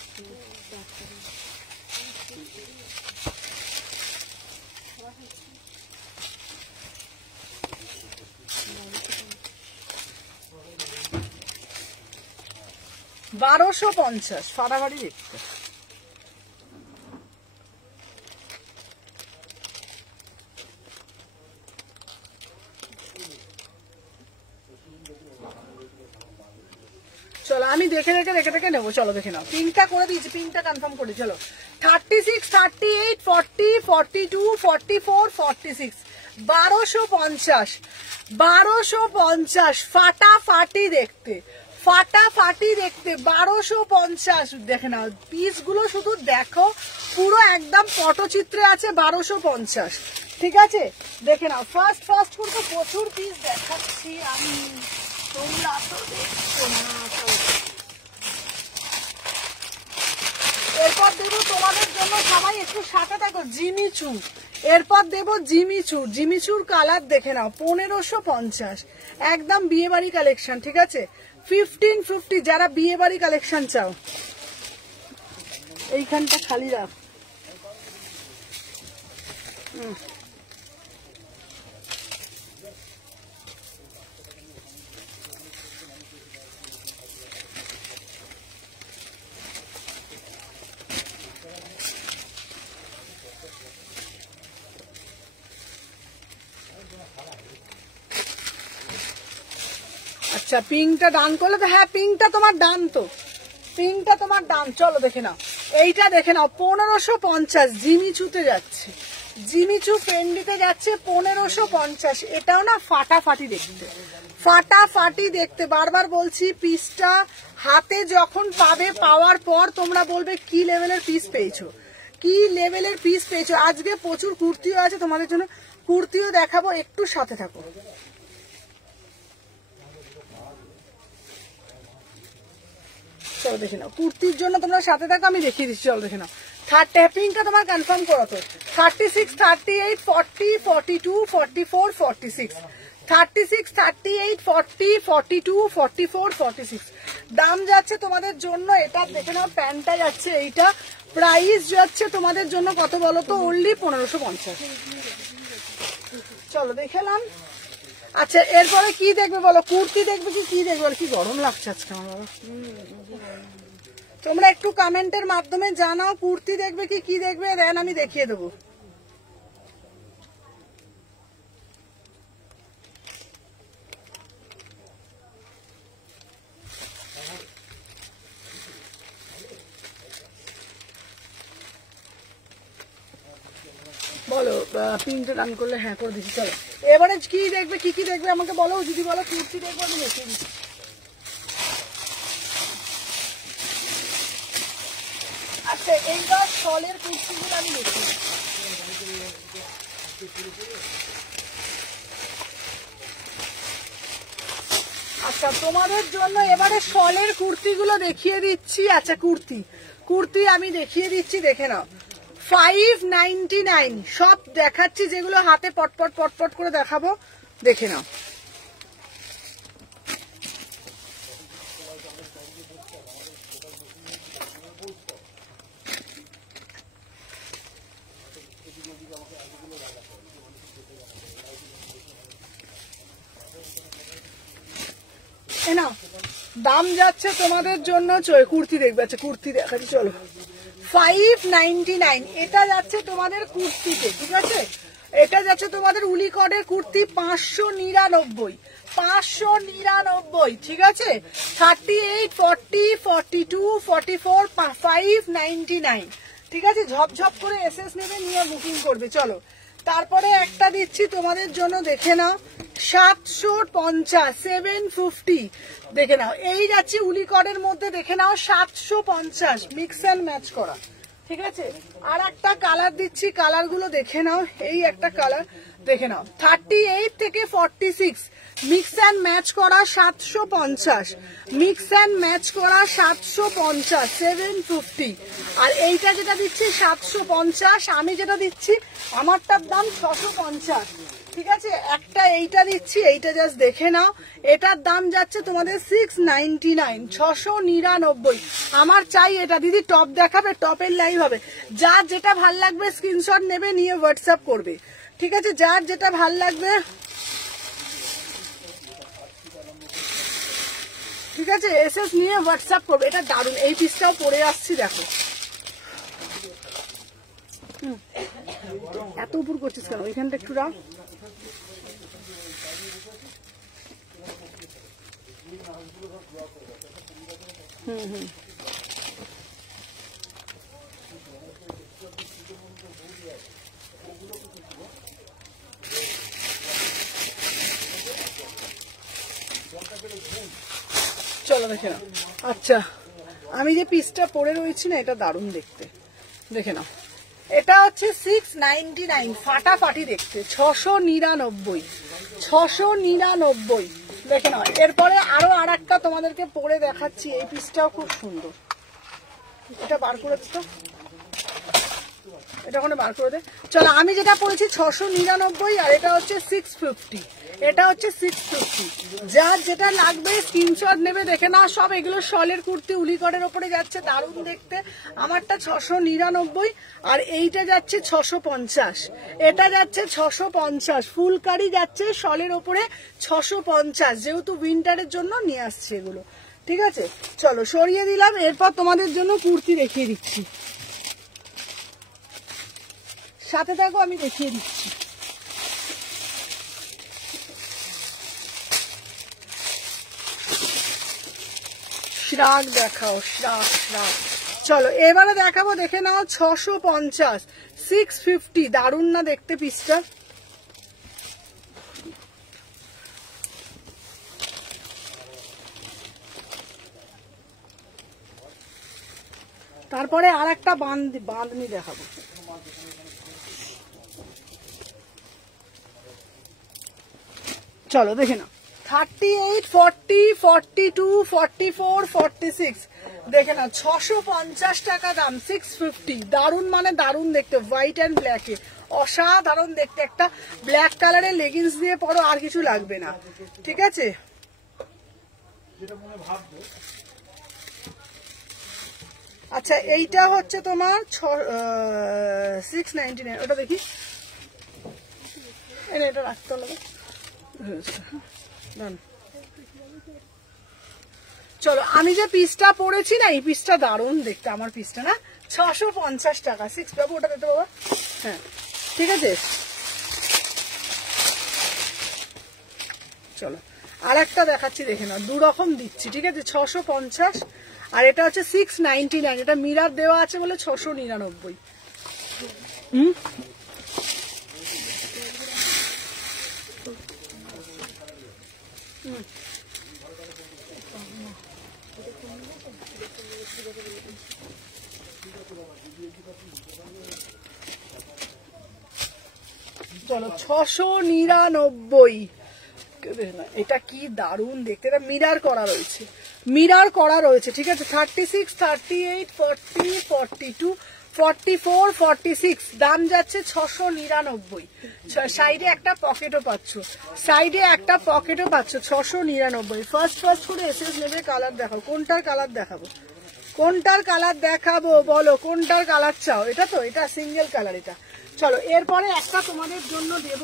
$1250 ফাটাফাটি দেখতে। চলো আমি দেখে নেবো। চলো দেখে নাও, পিনটা করে দিয়েছি, পিনটা কনফার্ম করে। চলো 36, 38, 40, 42, 44, 46, 1250, 1250 ফাটাফাটি দেখতে, ফাটাফাটি দেখতে। 1250 দেখে নাও, পিস গুলো শুধু দেখো, পুরো একদম পটচিত্রে আছে। 1250, ঠিক আছে? দেখে নাও। ফার্স্ট করে তো প্রচুর পিস দেখাচ্ছি আমি, তোমরা তো দেখছো না। এরপর দেবো তোমাদের জন্য, সবাই একটু সাথে থাকো, জিমিচু। এরপর দেবো জিমিচুর। জিমিচুর কালার দেখে নাও, 1550, একদম বিয়ে বাড়ি কালেকশন, ঠিক আছে? 1550 যারা বিয়ে বাড়ি কালেকশন চাও। এইখানটা খালি রাখ। আচ্ছা পিঙ্কটা ডান করলে তো? হ্যাঁ পিঙ্কটা তোমার ডান তো, পিঙ্কটা তোমার দাম চলো দেখে নাও, এইটা দেখে নাও 1550 জিমিচুতে যাচ্ছে, জিমিচু ফ্রেন্ডিতে যাচ্ছে 1550। এটাও না ফাটাফাটি দেখতে, ফাটাফাটি দেখতে। বারবার বলছি পিসটা হাতে যখন পাবে, পাওয়ার পর তোমরা বলবে কি লেভেলের পিস পেয়েছো, কি লেভেলের পিস পেয়েছো। আজকে প্রচুর কুর্তিও আছে তোমাদের জন্য, কুর্তিও দেখাবো, একটু সাথে থাকো। চলো দেখে নাও, কুর্তির জন্য তোমরা সাথে থাকো, আমি দেখিয়ে দিচ্ছি। চলো দেখে নাও, ট্যাপিংটা তোমার কনফার্ম করো তো। 36, 38, 40, 42, 44, 46, 36, 38, 40, 42, 44, 46 দাম যাচ্ছে তোমাদের জন্য। এটা দেখে নাও, প্যান্টটা যাচ্ছে এইটা, প্রাইস যাচ্ছে তোমাদের জন্য কত বলো তো, অনলি 1550। চলো দেখেলাম। আচ্ছা এরপরে কি দেখবে বলো, কুর্তি দেখবে কি দেখবে বলো? কি গরম লাগছে আজকে আমার বাবা। তোমরা একটু কমেন্টের মাধ্যমে জানাও কুর্তি দেখবে কি দেখবে, দেন আমি দেখিয়ে দেবো। বলো পিনটা ডান করলে হ্যাঁ করে দিচ্ছি। চলো এবারে কি দেখবে কি দেখবে আমাকে বলো, যদি বলো কুর্তি দেখবো আমি দেখিয়ে দিচ্ছি। আচ্ছা এইবার শলের কুর্তিগুলো আমি দেখি। আচ্ছা তোমাদের জন্য এবারে শলের কুর্তিগুলো দেখিয়ে দিচ্ছি। আচ্ছা কুর্তি আমি দেখিয়ে দিচ্ছি, দেখে নাও। 599 সব দেখাচ্ছি, যেগুলো হাতে পটপট করে দেখাবো, দেখে নাও। নাও দাম যাচ্ছে তোমাদের জন্য, কুর্তি দেখবে। আচ্ছা কুর্তি দেখাচ্ছি চলো, 599 এটা যাচ্ছে তোমাদের কুর্তিতে, ঠিক আছে। এটা যাচ্ছে তোমাদের উলিকটের কুর্তি 599, ঠিক আছে। 38, 40, 42, 44, 599, ঠিক আছে। ঝপঝপ করে এসএস নেবে, নিয়ে বুকিং করবে। চলো তারপরে একটা দিচ্ছি তোমাদের জন্য, দেখে নাও 750, 750 দেখে নাও। এই যাচ্ছে উলিকটের মধ্যে, দেখে নাও 750 মিক্স অ্যান্ড ম্যাচ করা, ঠিক আছে। আর একটা কালার দিচ্ছি, কালার গুলো দেখে নাও। এই একটা কালার দেখে নাও, 38 থেকে 46 মিক্স অ্যান্ড ম্যাচ করা 750, মিক্স অ্যান্ড ম্যাচ করা 750, 750। আর এইটা যেটা দিচ্ছি 750, আমি যেটা দিচ্ছি আমারটার দাম 650, ঠিক আছে। একটা এইটা দিচ্ছি, এইটা জাস্ট দেখে নাও, এটার দাম যাচ্ছে তোমাদের 699, 699। আমার চাই এটা। দিদি টপ দেখাবে, টপের লাইভ হবে। যার যেটা ভাল লাগবে স্ক্রিনশট নেবে, নিয়ে হোয়াটসঅ্যাপ করবে, ঠিক আছে। যার যেটা ভাল লাগবে, ঠিক আছে, এসএস নিয়ে হোয়াটসঅ্যাপ করবে। এটা দারুণ, এই পিসটাও পরে আসছি দেখো। এত উপর করছিস কেন, ওইখানটা একটু রাখ। চলো দেখে নাও। আচ্ছা আমি যে পিসটা পরে রয়েছি না, এটা দারুণ দেখতে, দেখে নাও। এটা হচ্ছে 699, ফাটাফাটি দেখতে, 699 দেখে নাও। এরপরে আরো আর একটা তোমাদেরকে পরে দেখাচ্ছি, এই পিসটাও খুব সুন্দর। এটা বার করে দিত, এটা ওখানে বার করে দে। চলো আমি যেটা পরেছি 699, আর এটা হচ্ছে 650, এটা হচ্ছে 650। যার যেটা লাগবে স্ক্রিনশট নেবে, দেখে না। সব এগুলো শলের কুর্তি, উলিকটের ওপরে যাচ্ছে, দারুণ দেখতে। আমারটা 699, আর এইটা যাচ্ছে 650, এটা যাচ্ছে 650। ফুলকারি যাচ্ছে শলের ওপরে 650, যেহেতু উইন্টারের জন্য নিয়ে আসছে এগুলো, ঠিক আছে। চলো সরিয়ে দিলাম। এরপর তোমাদের জন্য কুর্তি দেখিয়ে দিচ্ছি, সাথে থাকো, আমি দেখিয়ে দিচ্ছি। শ্রাগ দেখাও, শ্রাগ শ্রাগ। চলো এবারে দেখাবো, দেখে নাও 650, 650। দারুণ না দেখতে পিসটা? তারপরে আর একটা বাঁধনি দেখাবো। চলো দেখে নাও, 38, 40, 42, 44, 46। দেখে নাও 650 টাকা দাম, 650। দারুণ মানে দারুণ দেখতে, হোয়াইট অ্যান্ড ব্ল্যাকে অসাধারণ দেখতে। একটা ব্ল্যাক কালারের লেগিংস দিয়ে পরো, আর কিছু লাগবে না, ঠিক আছে? আচ্ছা এইটা হচ্ছে তোমার 699। ওটা দেখি, এটা রাখতে হবে। চলো আমি যে পিসটা পরেছি না, এই পিসটা দারুণ দেখতে, আমার পিসটা না 650 টাকা। 6 পাবো, ওটা দিতে বাবা। হ্যাঁ ঠিক আছে। চলো আর একটা দেখাচ্ছি, দেখে নাও, দু রকম দিচ্ছি, ঠিক আছে? 650 আর এটা হচ্ছে 699। এটা মিরার দেওয়া আছে বলে 699। চলো 699। এটা কি দারুণ দেখতে, এটা মিরার করা রয়েছে, মিরার করা রয়েছে, ঠিক আছে? 36, 38, 40, 42, 44, 46। দাম যাচ্ছে 699। সাইডে একটা পকেটও পাচ্ছ, সাইডে একটা পকেটও পাচ্ছ, 699। ফার্স্ট করে এসএস নেবে। কালার দেখাও, কোনটার কালার দেখাবো? কোনটার কালার দেখাবো বলো, কোনটার কালার চাও? এটা তো, এটা সিঙ্গেল কালার এটা। চলো এরপরে একটা তোমাদের জন্য দেব,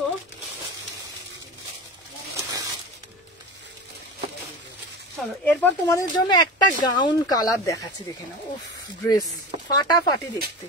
চলো এরপর তোমাদের জন্য একটা গাউন কালার দেখাচ্ছি, দেখে নাও। উফ, ড্রেস ফাটাফাটি দেখতে।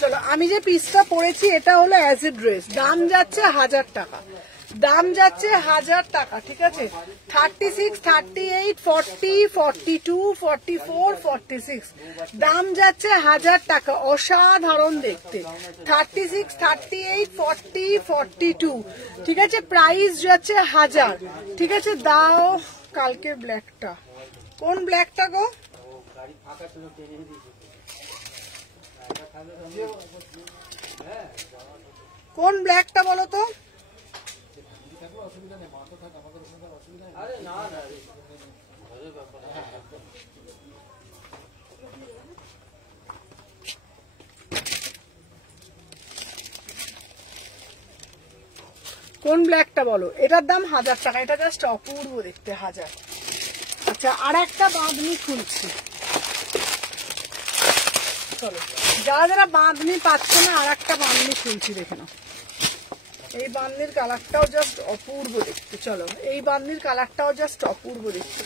চলো আমি যে পিসটা পরেছি এটা হলো অ্যাজ এ ড্রেস, দাম যাচ্ছে 1000 টাকা, দাম যাচ্ছে 1000 টাকা, ঠিক আছে? 36, 38, 40, 42, 44, 46। দাম যাচ্ছে 1000 টাকা, অসাধারণ দেখতে। 36, 38, 40, 42, ঠিক আছে? প্রাইস যাচ্ছে 1000, ঠিক আছে? দাও কালকে ব্ল্যাকটা, কোন ব্ল্যাকটা গো? কোন ব্ল্যাকটা বলো তো? কোন ব্ল্যাকটা বলো? এটার দাম 1000 টাকা, এটা জাস্ট অপূর্ব দেখতে, 1000। আচ্ছা আর একটা বাঁধনি খুলছি, চলো যারা যারা বাঁধনি পাচ্ছ না, আর একটা বাঁধনি খুলছি, দেখে নাও। এই বাঁধনির কালারটাও জাস্ট অপূর্ব দেখতে। চলো এই বাঁধনির কালারটাও জাস্ট অপূর্ব দেখতে।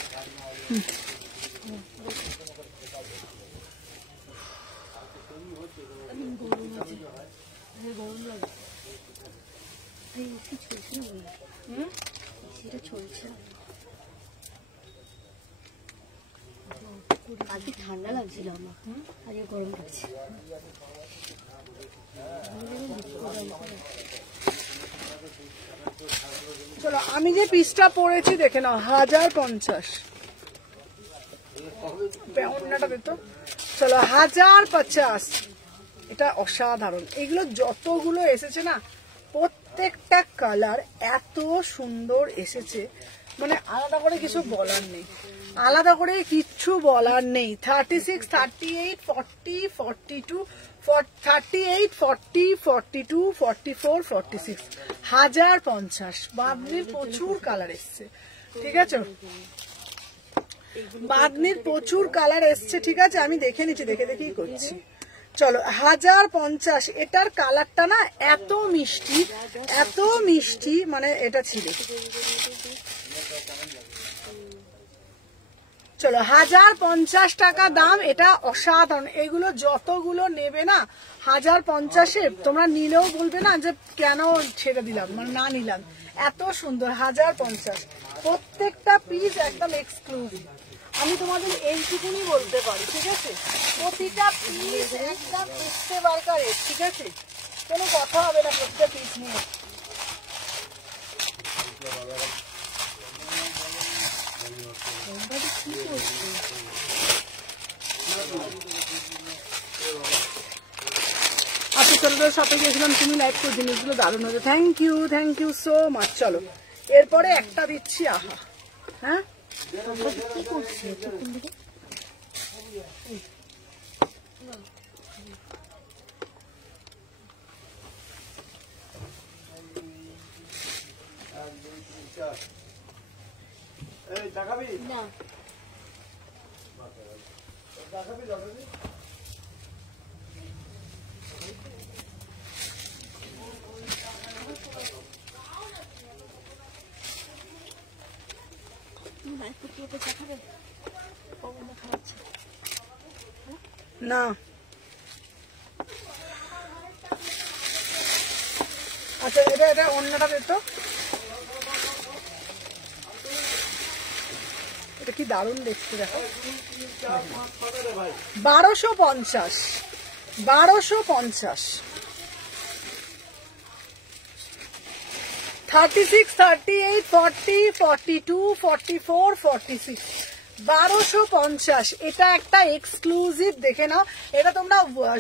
কালকে ঠান্ডা লাগছিল আমার, আজকে গরম লাগছে। চলো আমি যে পিসটা পরেছি দেখে নাও, 1050। বেউন্নাটা দিত, চলো 1050। এটা অসাধারণ, এগুলো যতগুলো এসেছে না, প্রত্যেকটা কালার এত সুন্দর এসেছে, মানে আলাদা করে কিছু বলার নেই। আলাদা করে কিচ্ছু বলার নেই। 36, 38, 40, 42, 38, 40, 42, 44, 46, 1050। বাঁধনির প্রচুর কালার এসছে, ঠিক আছে, বাঁধনির প্রচুর কালার এসছে, ঠিক আছে। আমি দেখে নিচ্ছি, দেখে দেখেই করছি। চলো 1050। এটার কালারটা না এত মিষ্টি, এত মিষ্টি, মানে এটা ছিল। চলো 1050 টাকা দাম, এটা অসাধারণ। এগুলো যতগুলো নেবে না 1050-এ, তোমরা নিলেও বলবে না যে কেন ছেড়ে দিলাম, মানে না নিলাম। এত সুন্দর 1050, প্রত্যেকটা পিস একদম এক্সক্লুসিভ। আমি তোমাদের এইটুকুনি বলতে পারি, ঠিক আছে। প্রতিটা পিস একদম এক্সট্রা বার্কারের, ঠিক আছে, কোনো কথা হবে না প্রতিটা পিস নিয়ে। আচ্ছা চলো, শপে গিয়েছিলাম, তুমি লাইক করে জিনিসগুলো দারুণ হয়েছে। Thank you so much. চলো এরপরে একটা দিচ্ছি, আহা, হ্যাঁ না না, আচ্ছা এটা অন্যটা দিত, এটা কি দারুণ দেখতে, দেখো 1250, 1250। 36, 38, 40, 42, 44, 46, 1250। এটা একটা এক্সক্লুসিভ, দেখে নাও। এটা তোমরা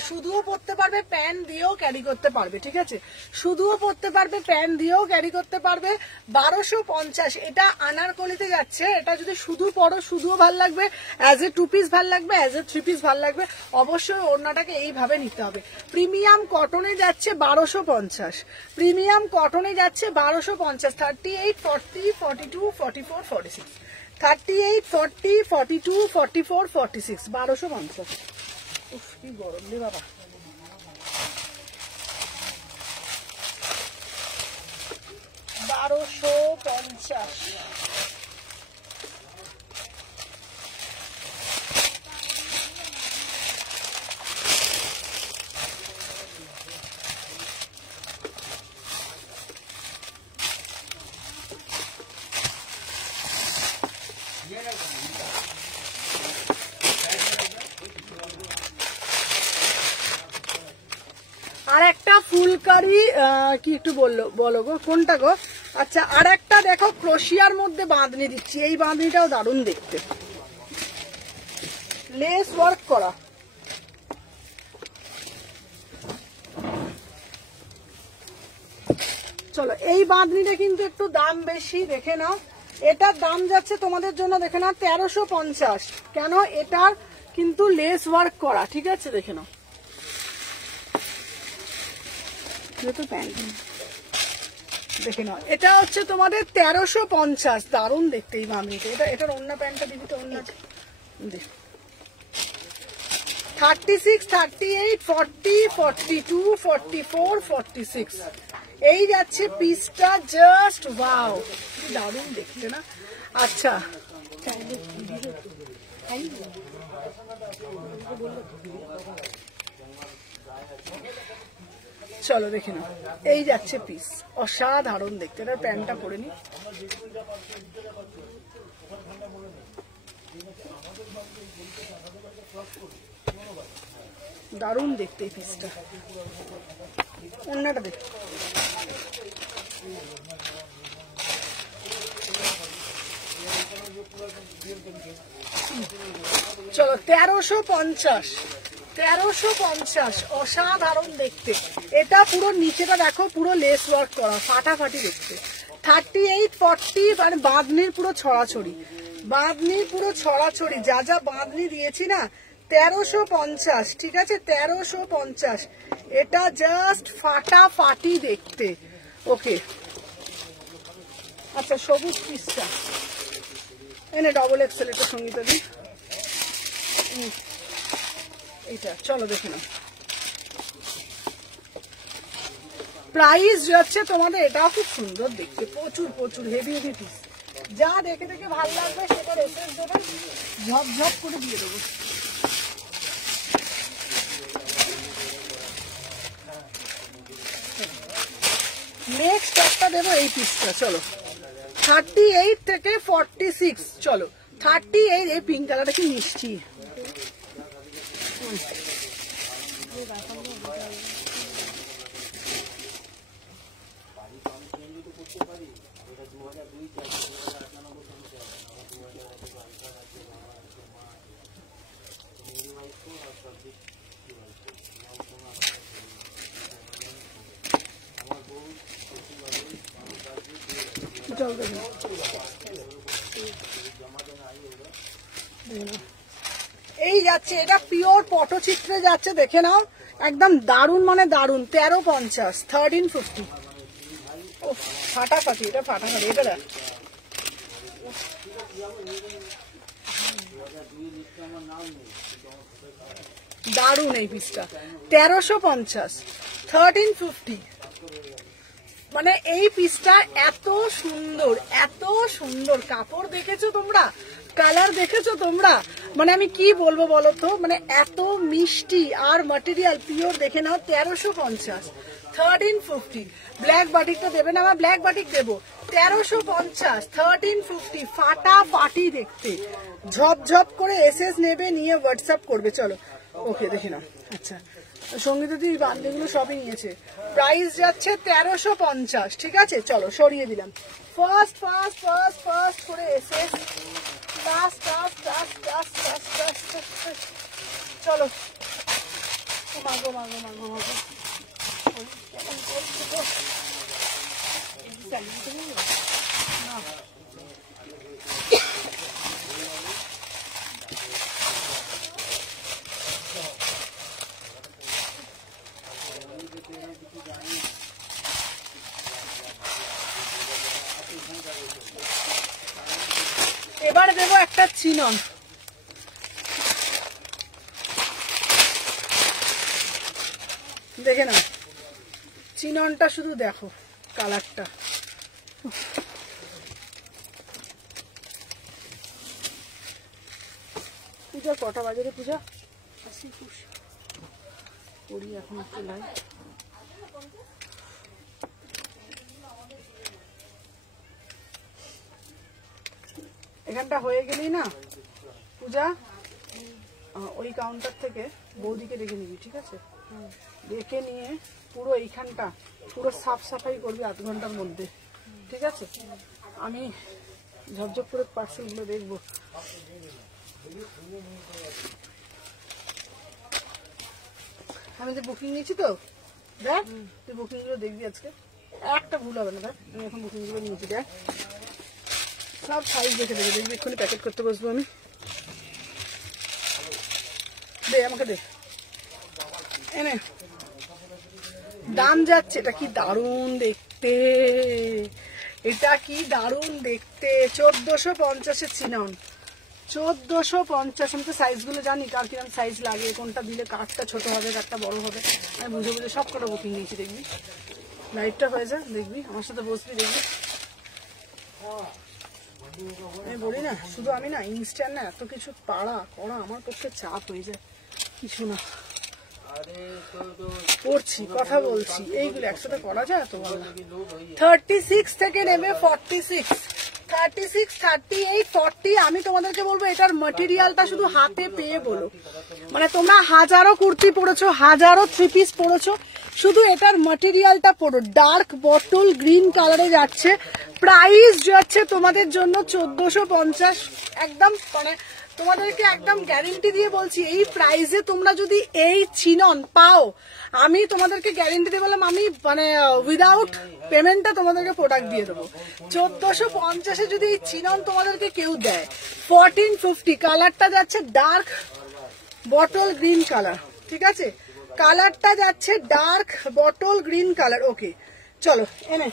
শুধুও পরতে পারবে, প্যান্ট দিয়েও ক্যারি করতে পারবে, ঠিক আছে, শুধুও পরতে পারবে, প্যান্ট দিয়েও ক্যারি করতে পারবে। 1250। এটা আনারকলিতে যাচ্ছে। এটা যদি শুধু পরো, শুধুও ভাল লাগবে, অ্যাজ এ 2 পিস ভাল লাগবে, অ্যাজ এ 3 পিস ভাল লাগবে। অবশ্যই ওড়নাটাকে এইভাবে নিতে হবে। প্রিমিয়াম কটনে যাচ্ছে 1250, প্রিমিয়াম কটনে যাচ্ছে 1250। 38, 40, 42, 44, 46, 38, 40, 42, 44, 46, 1250। উফ কি গরম রে বাবা। বারোশো পঞ্চাশ। আর একটা ফুলকারি কি একটু বলো গো, কোনটা গো? আচ্ছা আর একটা দেখো, ক্রোশিয়ার মধ্যে বাঁধনি দিচ্ছি। এই বাঁধনিটাও দারুণ দেখতে, লেস ওয়ার্ক করা। চলো এই বাঁধনিটা কিন্তু একটু দাম বেশি, দেখে নাও। এটার দাম যাচ্ছে তোমাদের জন্য, দেখে নাও, 1350। কেন? এটার কিন্তু লেস ওয়ার্ক করা, ঠিক আছে, দেখে নাও। দেখে নাও, এটা হচ্ছে তোমাদের 1350। দারুণ দেখতে এই বাঁধনিটা। এটার অন্য প্যান্টটা দিবি তো, অন্য 36, 38, 40, 42, 44, 46, এই যাচ্ছে পিসটা। জাস্ট ওয়াও, দারুণ দেখতে না? আচ্ছা চলো দেখে নাও, এই যাচ্ছে পিস, অসাধারণ দেখতে। এটার প্যান্টটা পরে নি। দারুণ দেখতে এই পিসটা। অন্যটা দেখ, চলো 1350, 1350, অসাধারণ দেখতে। এটা পুরো নিচেটা দেখো, পুরো লেস ওয়ার্ক করা, ফাটাফাটি দেখতে। 38, 40, মানে বাঁধনির পুরো ছড়াছড়ি। বাঁধনি পুরো ছড়াছড়ি, যা যা বাঁধনি দিয়েছি না 1350, ঠিক আছে 1350। এটা জাস্ট ফাটাফাটি দেখতে। ওকে আচ্ছা সবুজ পিসটা এনে ডবল এক্সেল এটা সঙ্গীতা দি, এটা চলো দেখে নাও। প্রাইস যাচ্ছে তোমাদের, এটাও খুব সুন্দর দেখতে, প্রচুর প্রচুর হেভি হেভি পিস। যা দেখে দেখে ভালো লাগবে সেটা রেফারেন্স দেবেন, ঝপঝপ করে দিয়ে দেবো। নেক্সট একটা দেবো এই পিসটা, চলো 38 থেকে 46, চলো 38। এই পিঙ্ক কালারটা কি মিষ্টি, এই যাচ্ছে, এটা পিওর পটচিত্রে যাচ্ছে, দেখে নাও একদম দারুন মানে দারুন। 1350, 1350। ও ফাটাফাটি, এটা ফাটাফাটি, এটা দেখ দারুন এই পিসটা। 1350, 1350। মানে এই পিসটা এত সুন্দর, এত সুন্দর। কাপড় দেখেছো তোমরা, কালার দেখেছো তোমরা, মানে আমি কি বলবো বলো তো, মানে এত মিষ্টি আর ম্যাটেরিয়াল পিওর। দেখে নাও 1350, 1350। ব্ল্যাক বাটিকটা দেবে না, আমার ব্ল্যাক বাটিক দেবো। 1350, 1350, ফাটাফাটি দেখতে, ঝপঝপ করে এসএস নেবে, নিয়ে হোয়াটসঅ্যাপ করবে। চলো ওকে দেখে নাও। আচ্ছা সঙ্গীতা দি বান্ডিগুলো সবই নিয়েছে। প্রাইস যাচ্ছে 1350, ঠিক আছে চলো সরিয়ে দিলাম। ফার্স্ট ফার্স্ট ফার্স্ট ফার্স্ট করে এসে চলো মাগো মাগো মাগো মাগো। এবার দেবো একটা চিনন, দেখে না চিননটা শুধু দেখো কালারটা। পূজা কটা বাজে রে পূজা? করি এখন একটু লাইট। এখানটা হয়ে গেলেই না পূজা, ওই কাউন্টার থেকে বৌদিকে ডেকে নিবি, ঠিক আছে? ডেকে নিয়ে পুরো এইখানটা পুরো সাফ সাফাই করবি আধ ঘন্টার মধ্যে, ঠিক আছে? আমি ঝপঝপ করে পার্সেলগুলো দেখবো। আমি যে বুকিং নিয়েছি তো, দেখ তুই বুকিং গুলো দেখবি আজকে, একটা ভুল হবে না। দেখ আমি এখন বুকিং গুলো নিয়েছি, দেখ সব সাইজ দেখে দেবে, দেখবি এক্ষুনি প্যাকেট করতে বসবো আমি। দে আমাকে দে, এনে দাম যাচ্ছে। এটা কি দারুণ দেখতে, এটা কি দারুণ দেখতে। 1450 চিনন, 1450। আমি তো সাইজগুলো জানি কার কিরকম সাইজ লাগে, কোনটা দিলে কারটা ছোট হবে কারটা বড় হবে, আমি বুঝে বুঝে সব কটা বুকিং নিয়েছি। দেখবি লাইটটা হয়ে যায়, দেখবি আমার সাথে বসবি, দেখবি। আমি বলি না শুধু আমি না ইনস্ট্যান্ট না এত কিছু পাড়া করা আমার পক্ষে চাপ হয়ে যায়, কিছু না পড়ছি কথা বলছি, এইগুলো একসাথে করা যায় তো ভালো। 36 থেকে নেমে 46, 36, 38, 40। আমি তোমাদেরকে বলবো এটার ম্যাটেরিয়ালটা শুধু হাতে পেয়ে বলো, মানে তোমরা হাজারো কুর্তি পরেছো, হাজারো থ্রি পিস পরেছো, শুধু এটার ম্যাটেরিয়ালটা পড়ো। ডার্ক বটল গ্রিন কালারে যাচ্ছে। প্রাইস যাচ্ছে তোমাদের জন্য 1450, একদম মানে তোমাদেরকে একদম গ্যারেন্টি দিয়ে বলছি, এই প্রাইসে তোমরা যদি এই চিনন পাও, আমি তোমাদেরকে গ্যারেন্টি দিয়ে বললাম, আমি মানে উইদাউট পেমেন্টটা তোমাদেরকে প্রোডাক্ট দিয়ে দেবো। 1450 যদি এই চিনন তোমাদেরকে কেউ দেয়, 1450। কালারটা যাচ্ছে ডার্ক বটল গ্রিন কালার, ঠিক আছে, কালারটা যাচ্ছে ডার্ক বটল গ্রিন কালার। ওকে চলো এনে,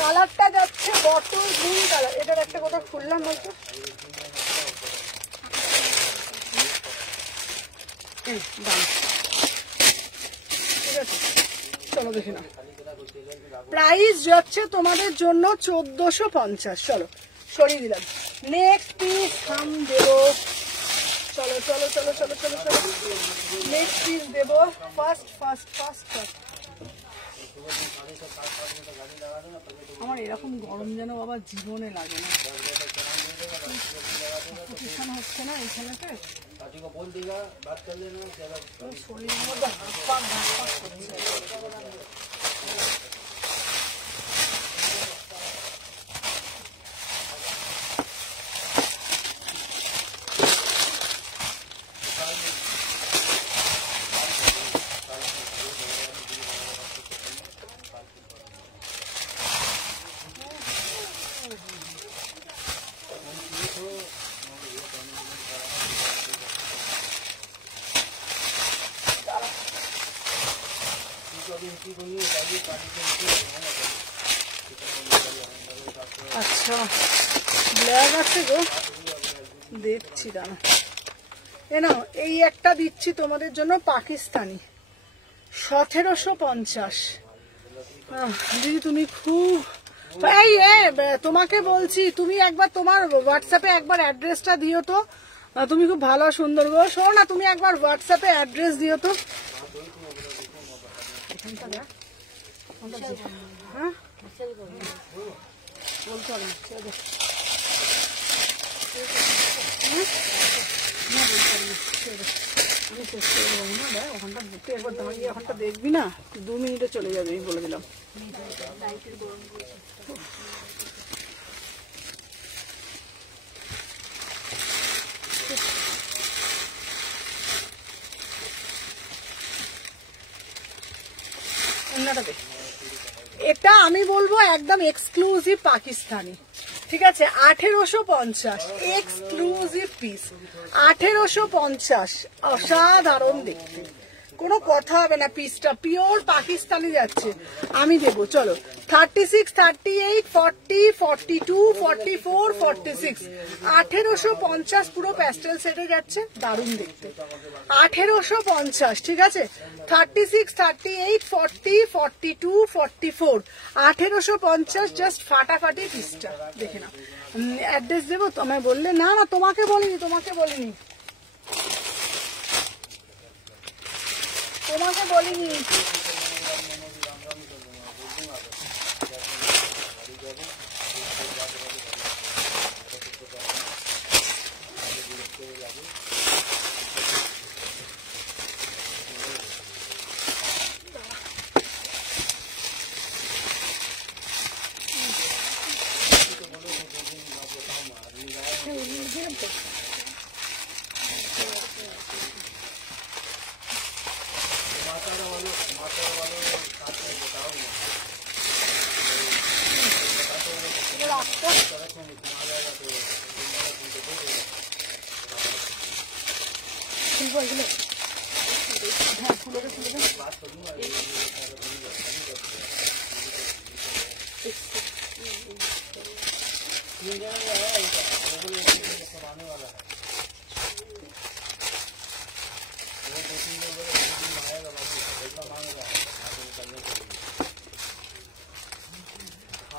কালারটা যাচ্ছে বটল গ্রিন কালার। এটার একটা কথা খুললাম বলতো, দাম ঠিক আছে। চলো দেখে নাও, প্রাইস যাচ্ছে তোমাদের জন্য 1450। চলো সরিয়ে দিলাম। নেক্সট পিস হাম দেবো, চলো চলো চলো চলো চলো চলো, নেক্সট পিস দেবো। ফার্স্ট ফার্স্ট ফার্স্ট ফার্স্ট আমার এরকম গরম যেন বাবা জীবনে লাগে না, হচ্ছে না এখানেতে শরীরের মধ্যে হাত পা করছে। আচ্ছা ব্ল্যাক আছে গো, দেখছি দাঁড়া। এ নাও, এই একটা দিচ্ছি তোমাদের জন্য পাকিস্তানি, 1750। দিদি তুমি খুব, এই তোমাকে বলছি, তুমি একবার তোমার হোয়াটসঅ্যাপে একবার অ্যাড্রেসটা দিও তো, তুমি খুব ভালো সুন্দর গো। শোনো না, তুমি একবার হোয়াটসঅ্যাপে অ্যাড্রেস দিও তো। হ্যাঁ বলতে হবে ওখানটা বুকে একবার দাঁড়িয়ে, ওখানটা দেখবি না, 2 মিনিটে চলে যাবে, আমি বলে দিলাম। এটা আমি বলবো একদম এক্সক্লুসিভ পাকিস্তানি, ঠিক আছে, 1850 এক্সক্লুসিভ পিস, 1850, অসাধারণ দেখতে, কোনো কথা হবে না। পিসটা পিওর পাকিস্তানি যাচ্ছে, আমি দেবো। চলো 36, 38, 40, 42, 44, 46, 1850 পুরো প্যাস্টেল সেটে যাচ্ছে, দারুণ দেখতে। 1850, ঠিক আছে, 36, 38, 40, 42, 44, 1850, জাস্ট ফাটাফাটি পিসটা দেখে না। অ্যাড্রেস দেবো তো, আমায় বললে না, না তোমাকে বলিনি, তোমাকে বলিনি, তোমাকে বলিনি।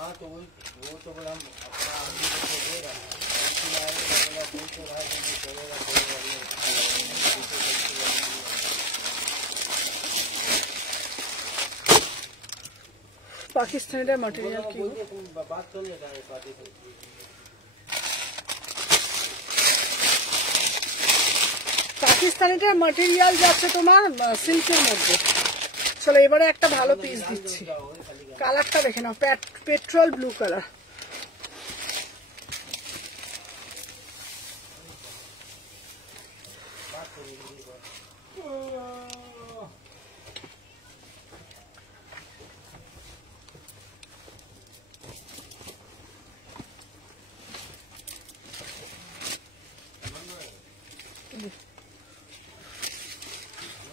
हाँ तो वो तो बोला हम अपना आदमी को दे रहा है, लेकिन आगे बोला कोई तो रहा है जो चलेगा पाकिस्तानी मटेरियल की बात कर लेता है पार्टी से। পাকিস্তানিটার ম্যাটেরিয়াল যাচ্ছে তোমার সিল্কের মধ্যে। চলো এবারে একটা ভালো পিস দিচ্ছি, কালারটা দেখে নাও, পেট্রোল ব্লু কালার।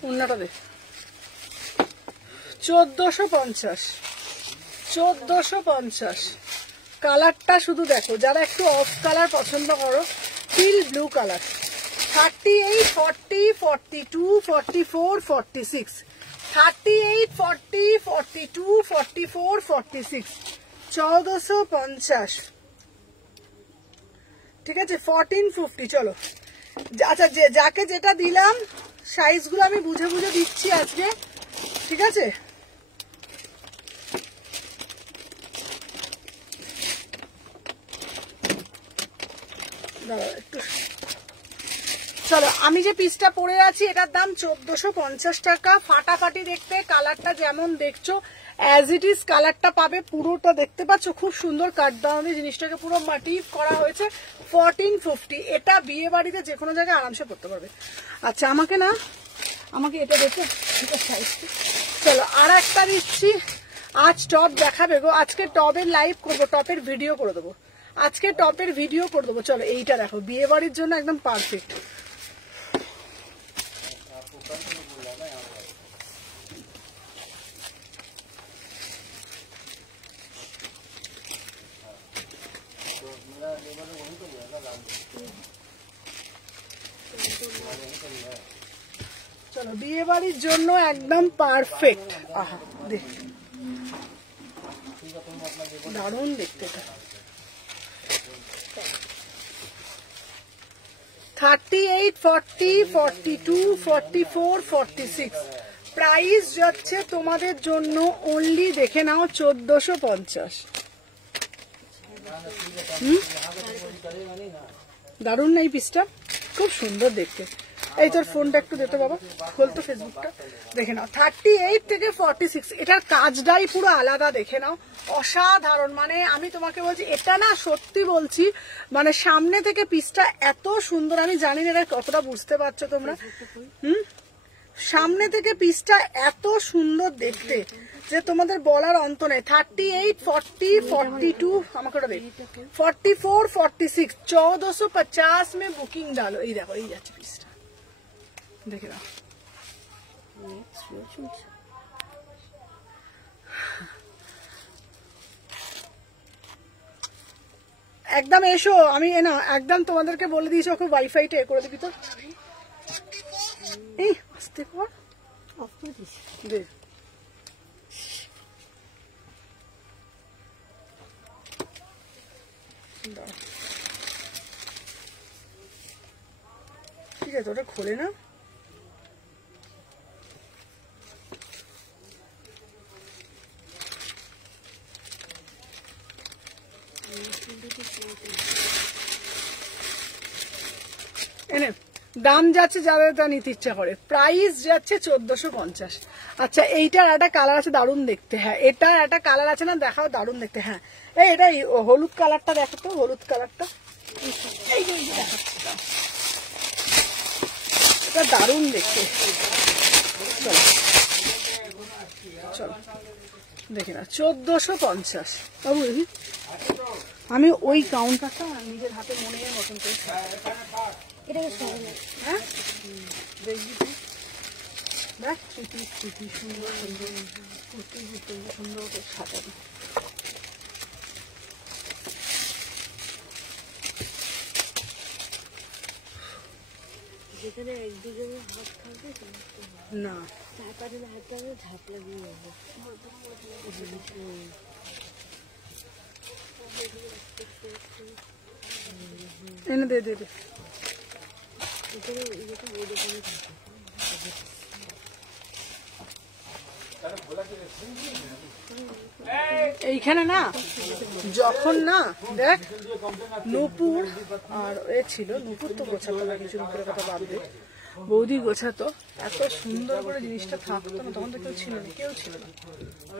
উন্নাটা দে 1450 1450 কালারটা শুধু দেখো, যারা একটু অফ কালার পছন্দ করো, পিল ব্লু কালার। 38, 40, 42, 44, 46, 38, 40, 42, 44, 46, 1450। ঠিক আছে, 1450। চলো, আচ্ছা যাকে যেটা দিলাম সাইজগুলো আমি বুঝে বুঝে দিচ্ছি আজকে, ঠিক আছে? একটু চলো, আমি যে পিসটা পরে আছি এটার দাম 1450 টাকা। ফাটাফাটি দেখতে, কালারটা যেমন দেখছো অ্যাজ ইট ইজ কালারটা পাবে, পুরোটা দেখতে পাচ্ছ খুব সুন্দর কাট ডাউনে জিনিসটাকে পুরো মোটিভ করা হয়েছে। 1450, এটা বিয়ে বাড়িতে যে কোনো জায়গায় আরামসে পড়তে পারবে। আচ্ছা আমাকে এটা দেখো, চলো আর একটা দিচ্ছি। আজ টপ দেখাবে গো, আজকে টপের লাইভ করবো, টপের ভিডিও করে দেবো, আজকে টপের ভিডিও করে দেবো। চলো এইটা দেখো, বিয়ে বাড়ির জন্য একদম পারফেক্ট। চলো বিয়ে বাড়ির জন্য একদম পারফেক্ট। আহা দেখ, দারুণ দেখতে। 38, 40, 42, 44, 46 প্রাইস যাচ্ছে তোমাদের জন্য অনলি, দেখে নাও, 1450। দারুণ না এই পিসটা? খুব সুন্দর দেখতে। এই তোর ফোনটা একটু দিতে বাবা, খোলতো ফেসবুকটা, দেখে নাও। 38 থেকে 46, এটার কাজটাই পুরো আলাদা, দেখে নাও, অসাধারণ। মানে আমি তোমাকে বলছি, এটা না সত্যি বলছি, মানে সামনে থেকে পিসটা এত সুন্দর, আমি জানি না এটা কতটা বুঝতে পারছো তোমরা। সামনে থেকে পিসটা এত সুন্দর দেখতে যে তোমাদের বলার অন্ত নেই। 38, 40, 42, আমাকে ওটা দেখ, 44, 46, 1450 में बुकिंग डालो। এই দেখো, এই যাচ্ছে পিসটা, দেখে নাও। একদম এসো, আমি না একদম তোমাদেরকে বলে দিয়েছি, ওকে ওয়াইফাইটা এ করে দিবি তো। এই আস্তে কর, অফ করে দিস দে। ঠিক আছে, ওটা খোলে না। এনে দাম যাচ্ছে যাদের তা নিতে ইচ্ছা করে, প্রাইস যাচ্ছে 1450। আচ্ছা এইটার একটা কালার আছে দারুণ দেখতে, হ্যাঁ এটার একটা কালার আছে না, দেখাও, দারুণ দেখতে। হ্যাঁ এটা হলুদ কালারটা দেখো তো, হলুদ কালারটা এই যে দেখাচ্ছি, এটা দারুণ দেখতে। চলো দেখে না, 1450 বাবু। আমি ওই কাউন্টারটা নিজের হাতে মনে মতন করে, হ্যাঁ দেখবি তুই, দেখ স্মৃতি সুন্দর সুন্দর কুর্তি সুন্দর করে সাজাবি। যেখানে একদিকে হাত থাকবে না, তারপরে হাতটা ঝাপ লাগিয়ে যাবে। এনে দে দে। এইখানে না যখন না দেখ নূপুর আর এ ছিল, নূপুর তো গোছাতো না, কিছু নূপুরের কথা বাদ দে, বৌদি গোছাতো, এত সুন্দর করে জিনিসটা থাকতো না, তখন তো কেউ ছিল না,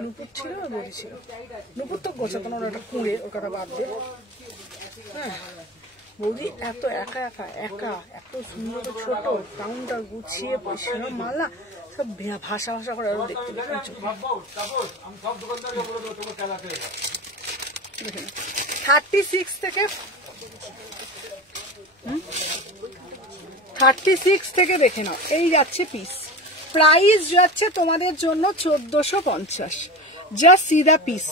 নূপুর ছিল আর বৌদি ছিল। নূপুর তো গোছাতো না, ওটা কুঁড়ে, ওর কথা বাদ দে। হ্যাঁ বৌদি এত একা একা একা এত সুন্দর ছোট কাউন্টার গুছিয়ে পয়সা মালা সব ভাষা ভাষা করে আরো দেখতে দেখেন 36 থেকে 36 থেকে দেখে নাও। এই যাচ্ছে পিস, প্রাইস যাচ্ছে তোমাদের জন্য 1450। জাস্ট সি দা পিস,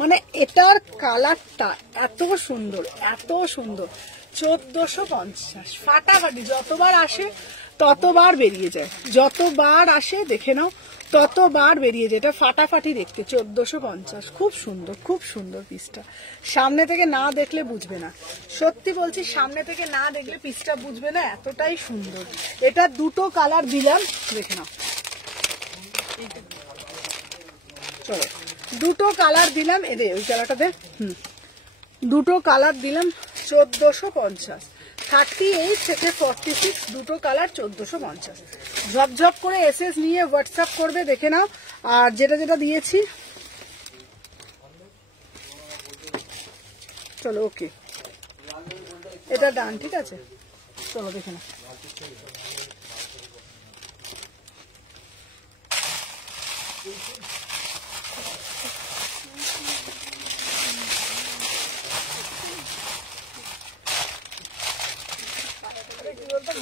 মানে এটার কালারটা এত সুন্দর এত সুন্দর। 1450 ফাটাফাটি, যতবার আসে ততবার বেরিয়ে যায়, যতবার আসে দেখে নাও ততবার বেরিয়ে যায়। এটা ফাটাফাটি দেখতে 1450, খুব সুন্দর খুব সুন্দর পিসটা। সামনে থেকে না দেখলে বুঝবে না, সত্যি বলছি সামনে থেকে না দেখলে পিসটা বুঝবে না, এতটাই সুন্দর। এটা দুটো কালার দিলাম, দেখে নাও। চলো দুটো কালার দিলাম, এদে ওই কালারটা দে। দুটো কালার দিলাম 1450। 38 থেকে 46 দুটো কালার 1450। ঝপঝপ করে এসএস নিয়ে হোয়াটসঅ্যাপ করবে, দেখে নাও। আর যেটা যেটা দিয়েছি, চলো ওকে, এটা ডান, ঠিক আছে। চলো দেখে নাও।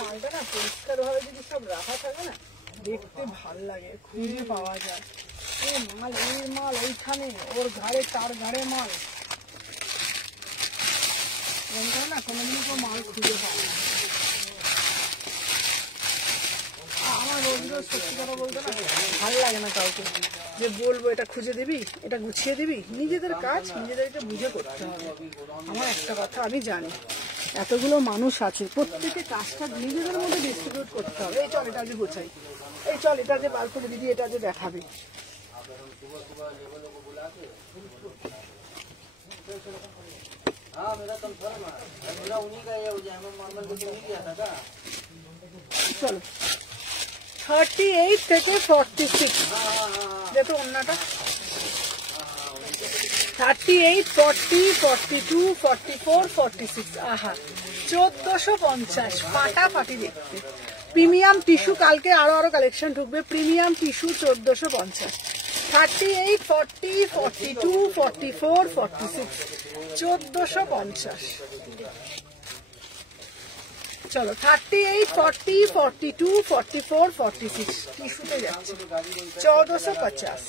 মালটা না পরিষ্কার ভাবে যদি সব রাখা থাকে না, দেখতে ভাল লাগে, খুঁজে পাওয়া যায়। এই মাল এই মাল ওইখানে, ওর ঘাড়ে তার ঘাড়ে মাল, না কোনোদিন কোনো মাল খুঁজে পাওয়া যায়। আমার রোজ রোজ সত্যি কথা বলতে না ভাল লাগে না কাউকে যে বলবো এটা খুঁজে দিবি, এটা গুছিয়ে দিবি। নিজেদের কাজ নিজেদেরকে বুঝে করতে হবে। আমার একটা কথা আমি জানি, এতগুলো মানুষ আছে, প্রত্যেকে কাজটা নিজেদের মধ্যে ডিস্ট্রিবিউট করতে হবে। এই চল এটা যে গোছাই, এই চল এটা যে বার করে দিদি, এটা যে দেখাবে। চলো 38 থেকে 46 যেহেতু অন্যটা 38, 40, 42, 44, 46। আহা 1450 ফাটাফাটি দেখতে। প্রিমিয়াম টিস্যু, কালকে আরো কালেকশন ঢুকবে। Premium tissue 1450। 38, 40, 42, 44, 46 1450। চলো 38, 40, 42, 44, 46 টিস্যুতে যাচ্ছে 1450।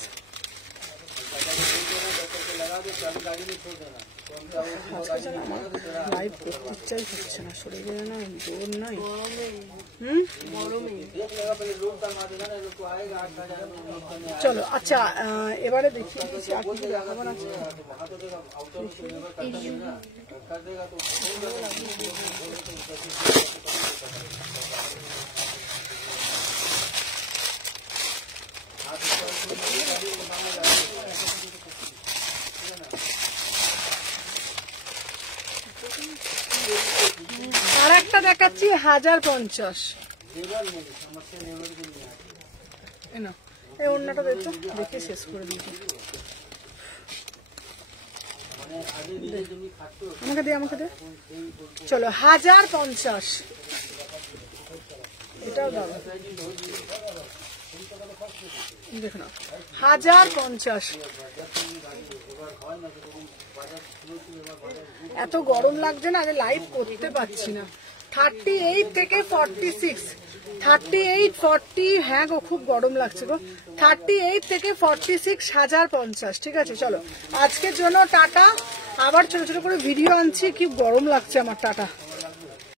লাইভ করতে ইচ্ছাই হচ্ছে না, শরীরে না জোর নাই। চলো আচ্ছা, এবারে দেখি আর কিছু দেখাবার আছে। আর একটা দেখাচ্ছি 1050। এই অন্যটা দেখো, দেখে শেষ করে দিচ্ছি। আমাকে দে। চলো 1050, এটাও দাও, দেখো না 1050। এত গরম লাগছে না, আগে লাইভ করতে পারছি না। 38 থেকে 46, 38, 40, হ্যাঁ গো খুব গরম লাগছে গো। 38 থেকে 46 1050, ঠিক আছে। চলো আজকের জন্য টাটা, আবার ছোট ছোট করে ভিডিও আনছি, কি গরম লাগছে আমার, টাটা।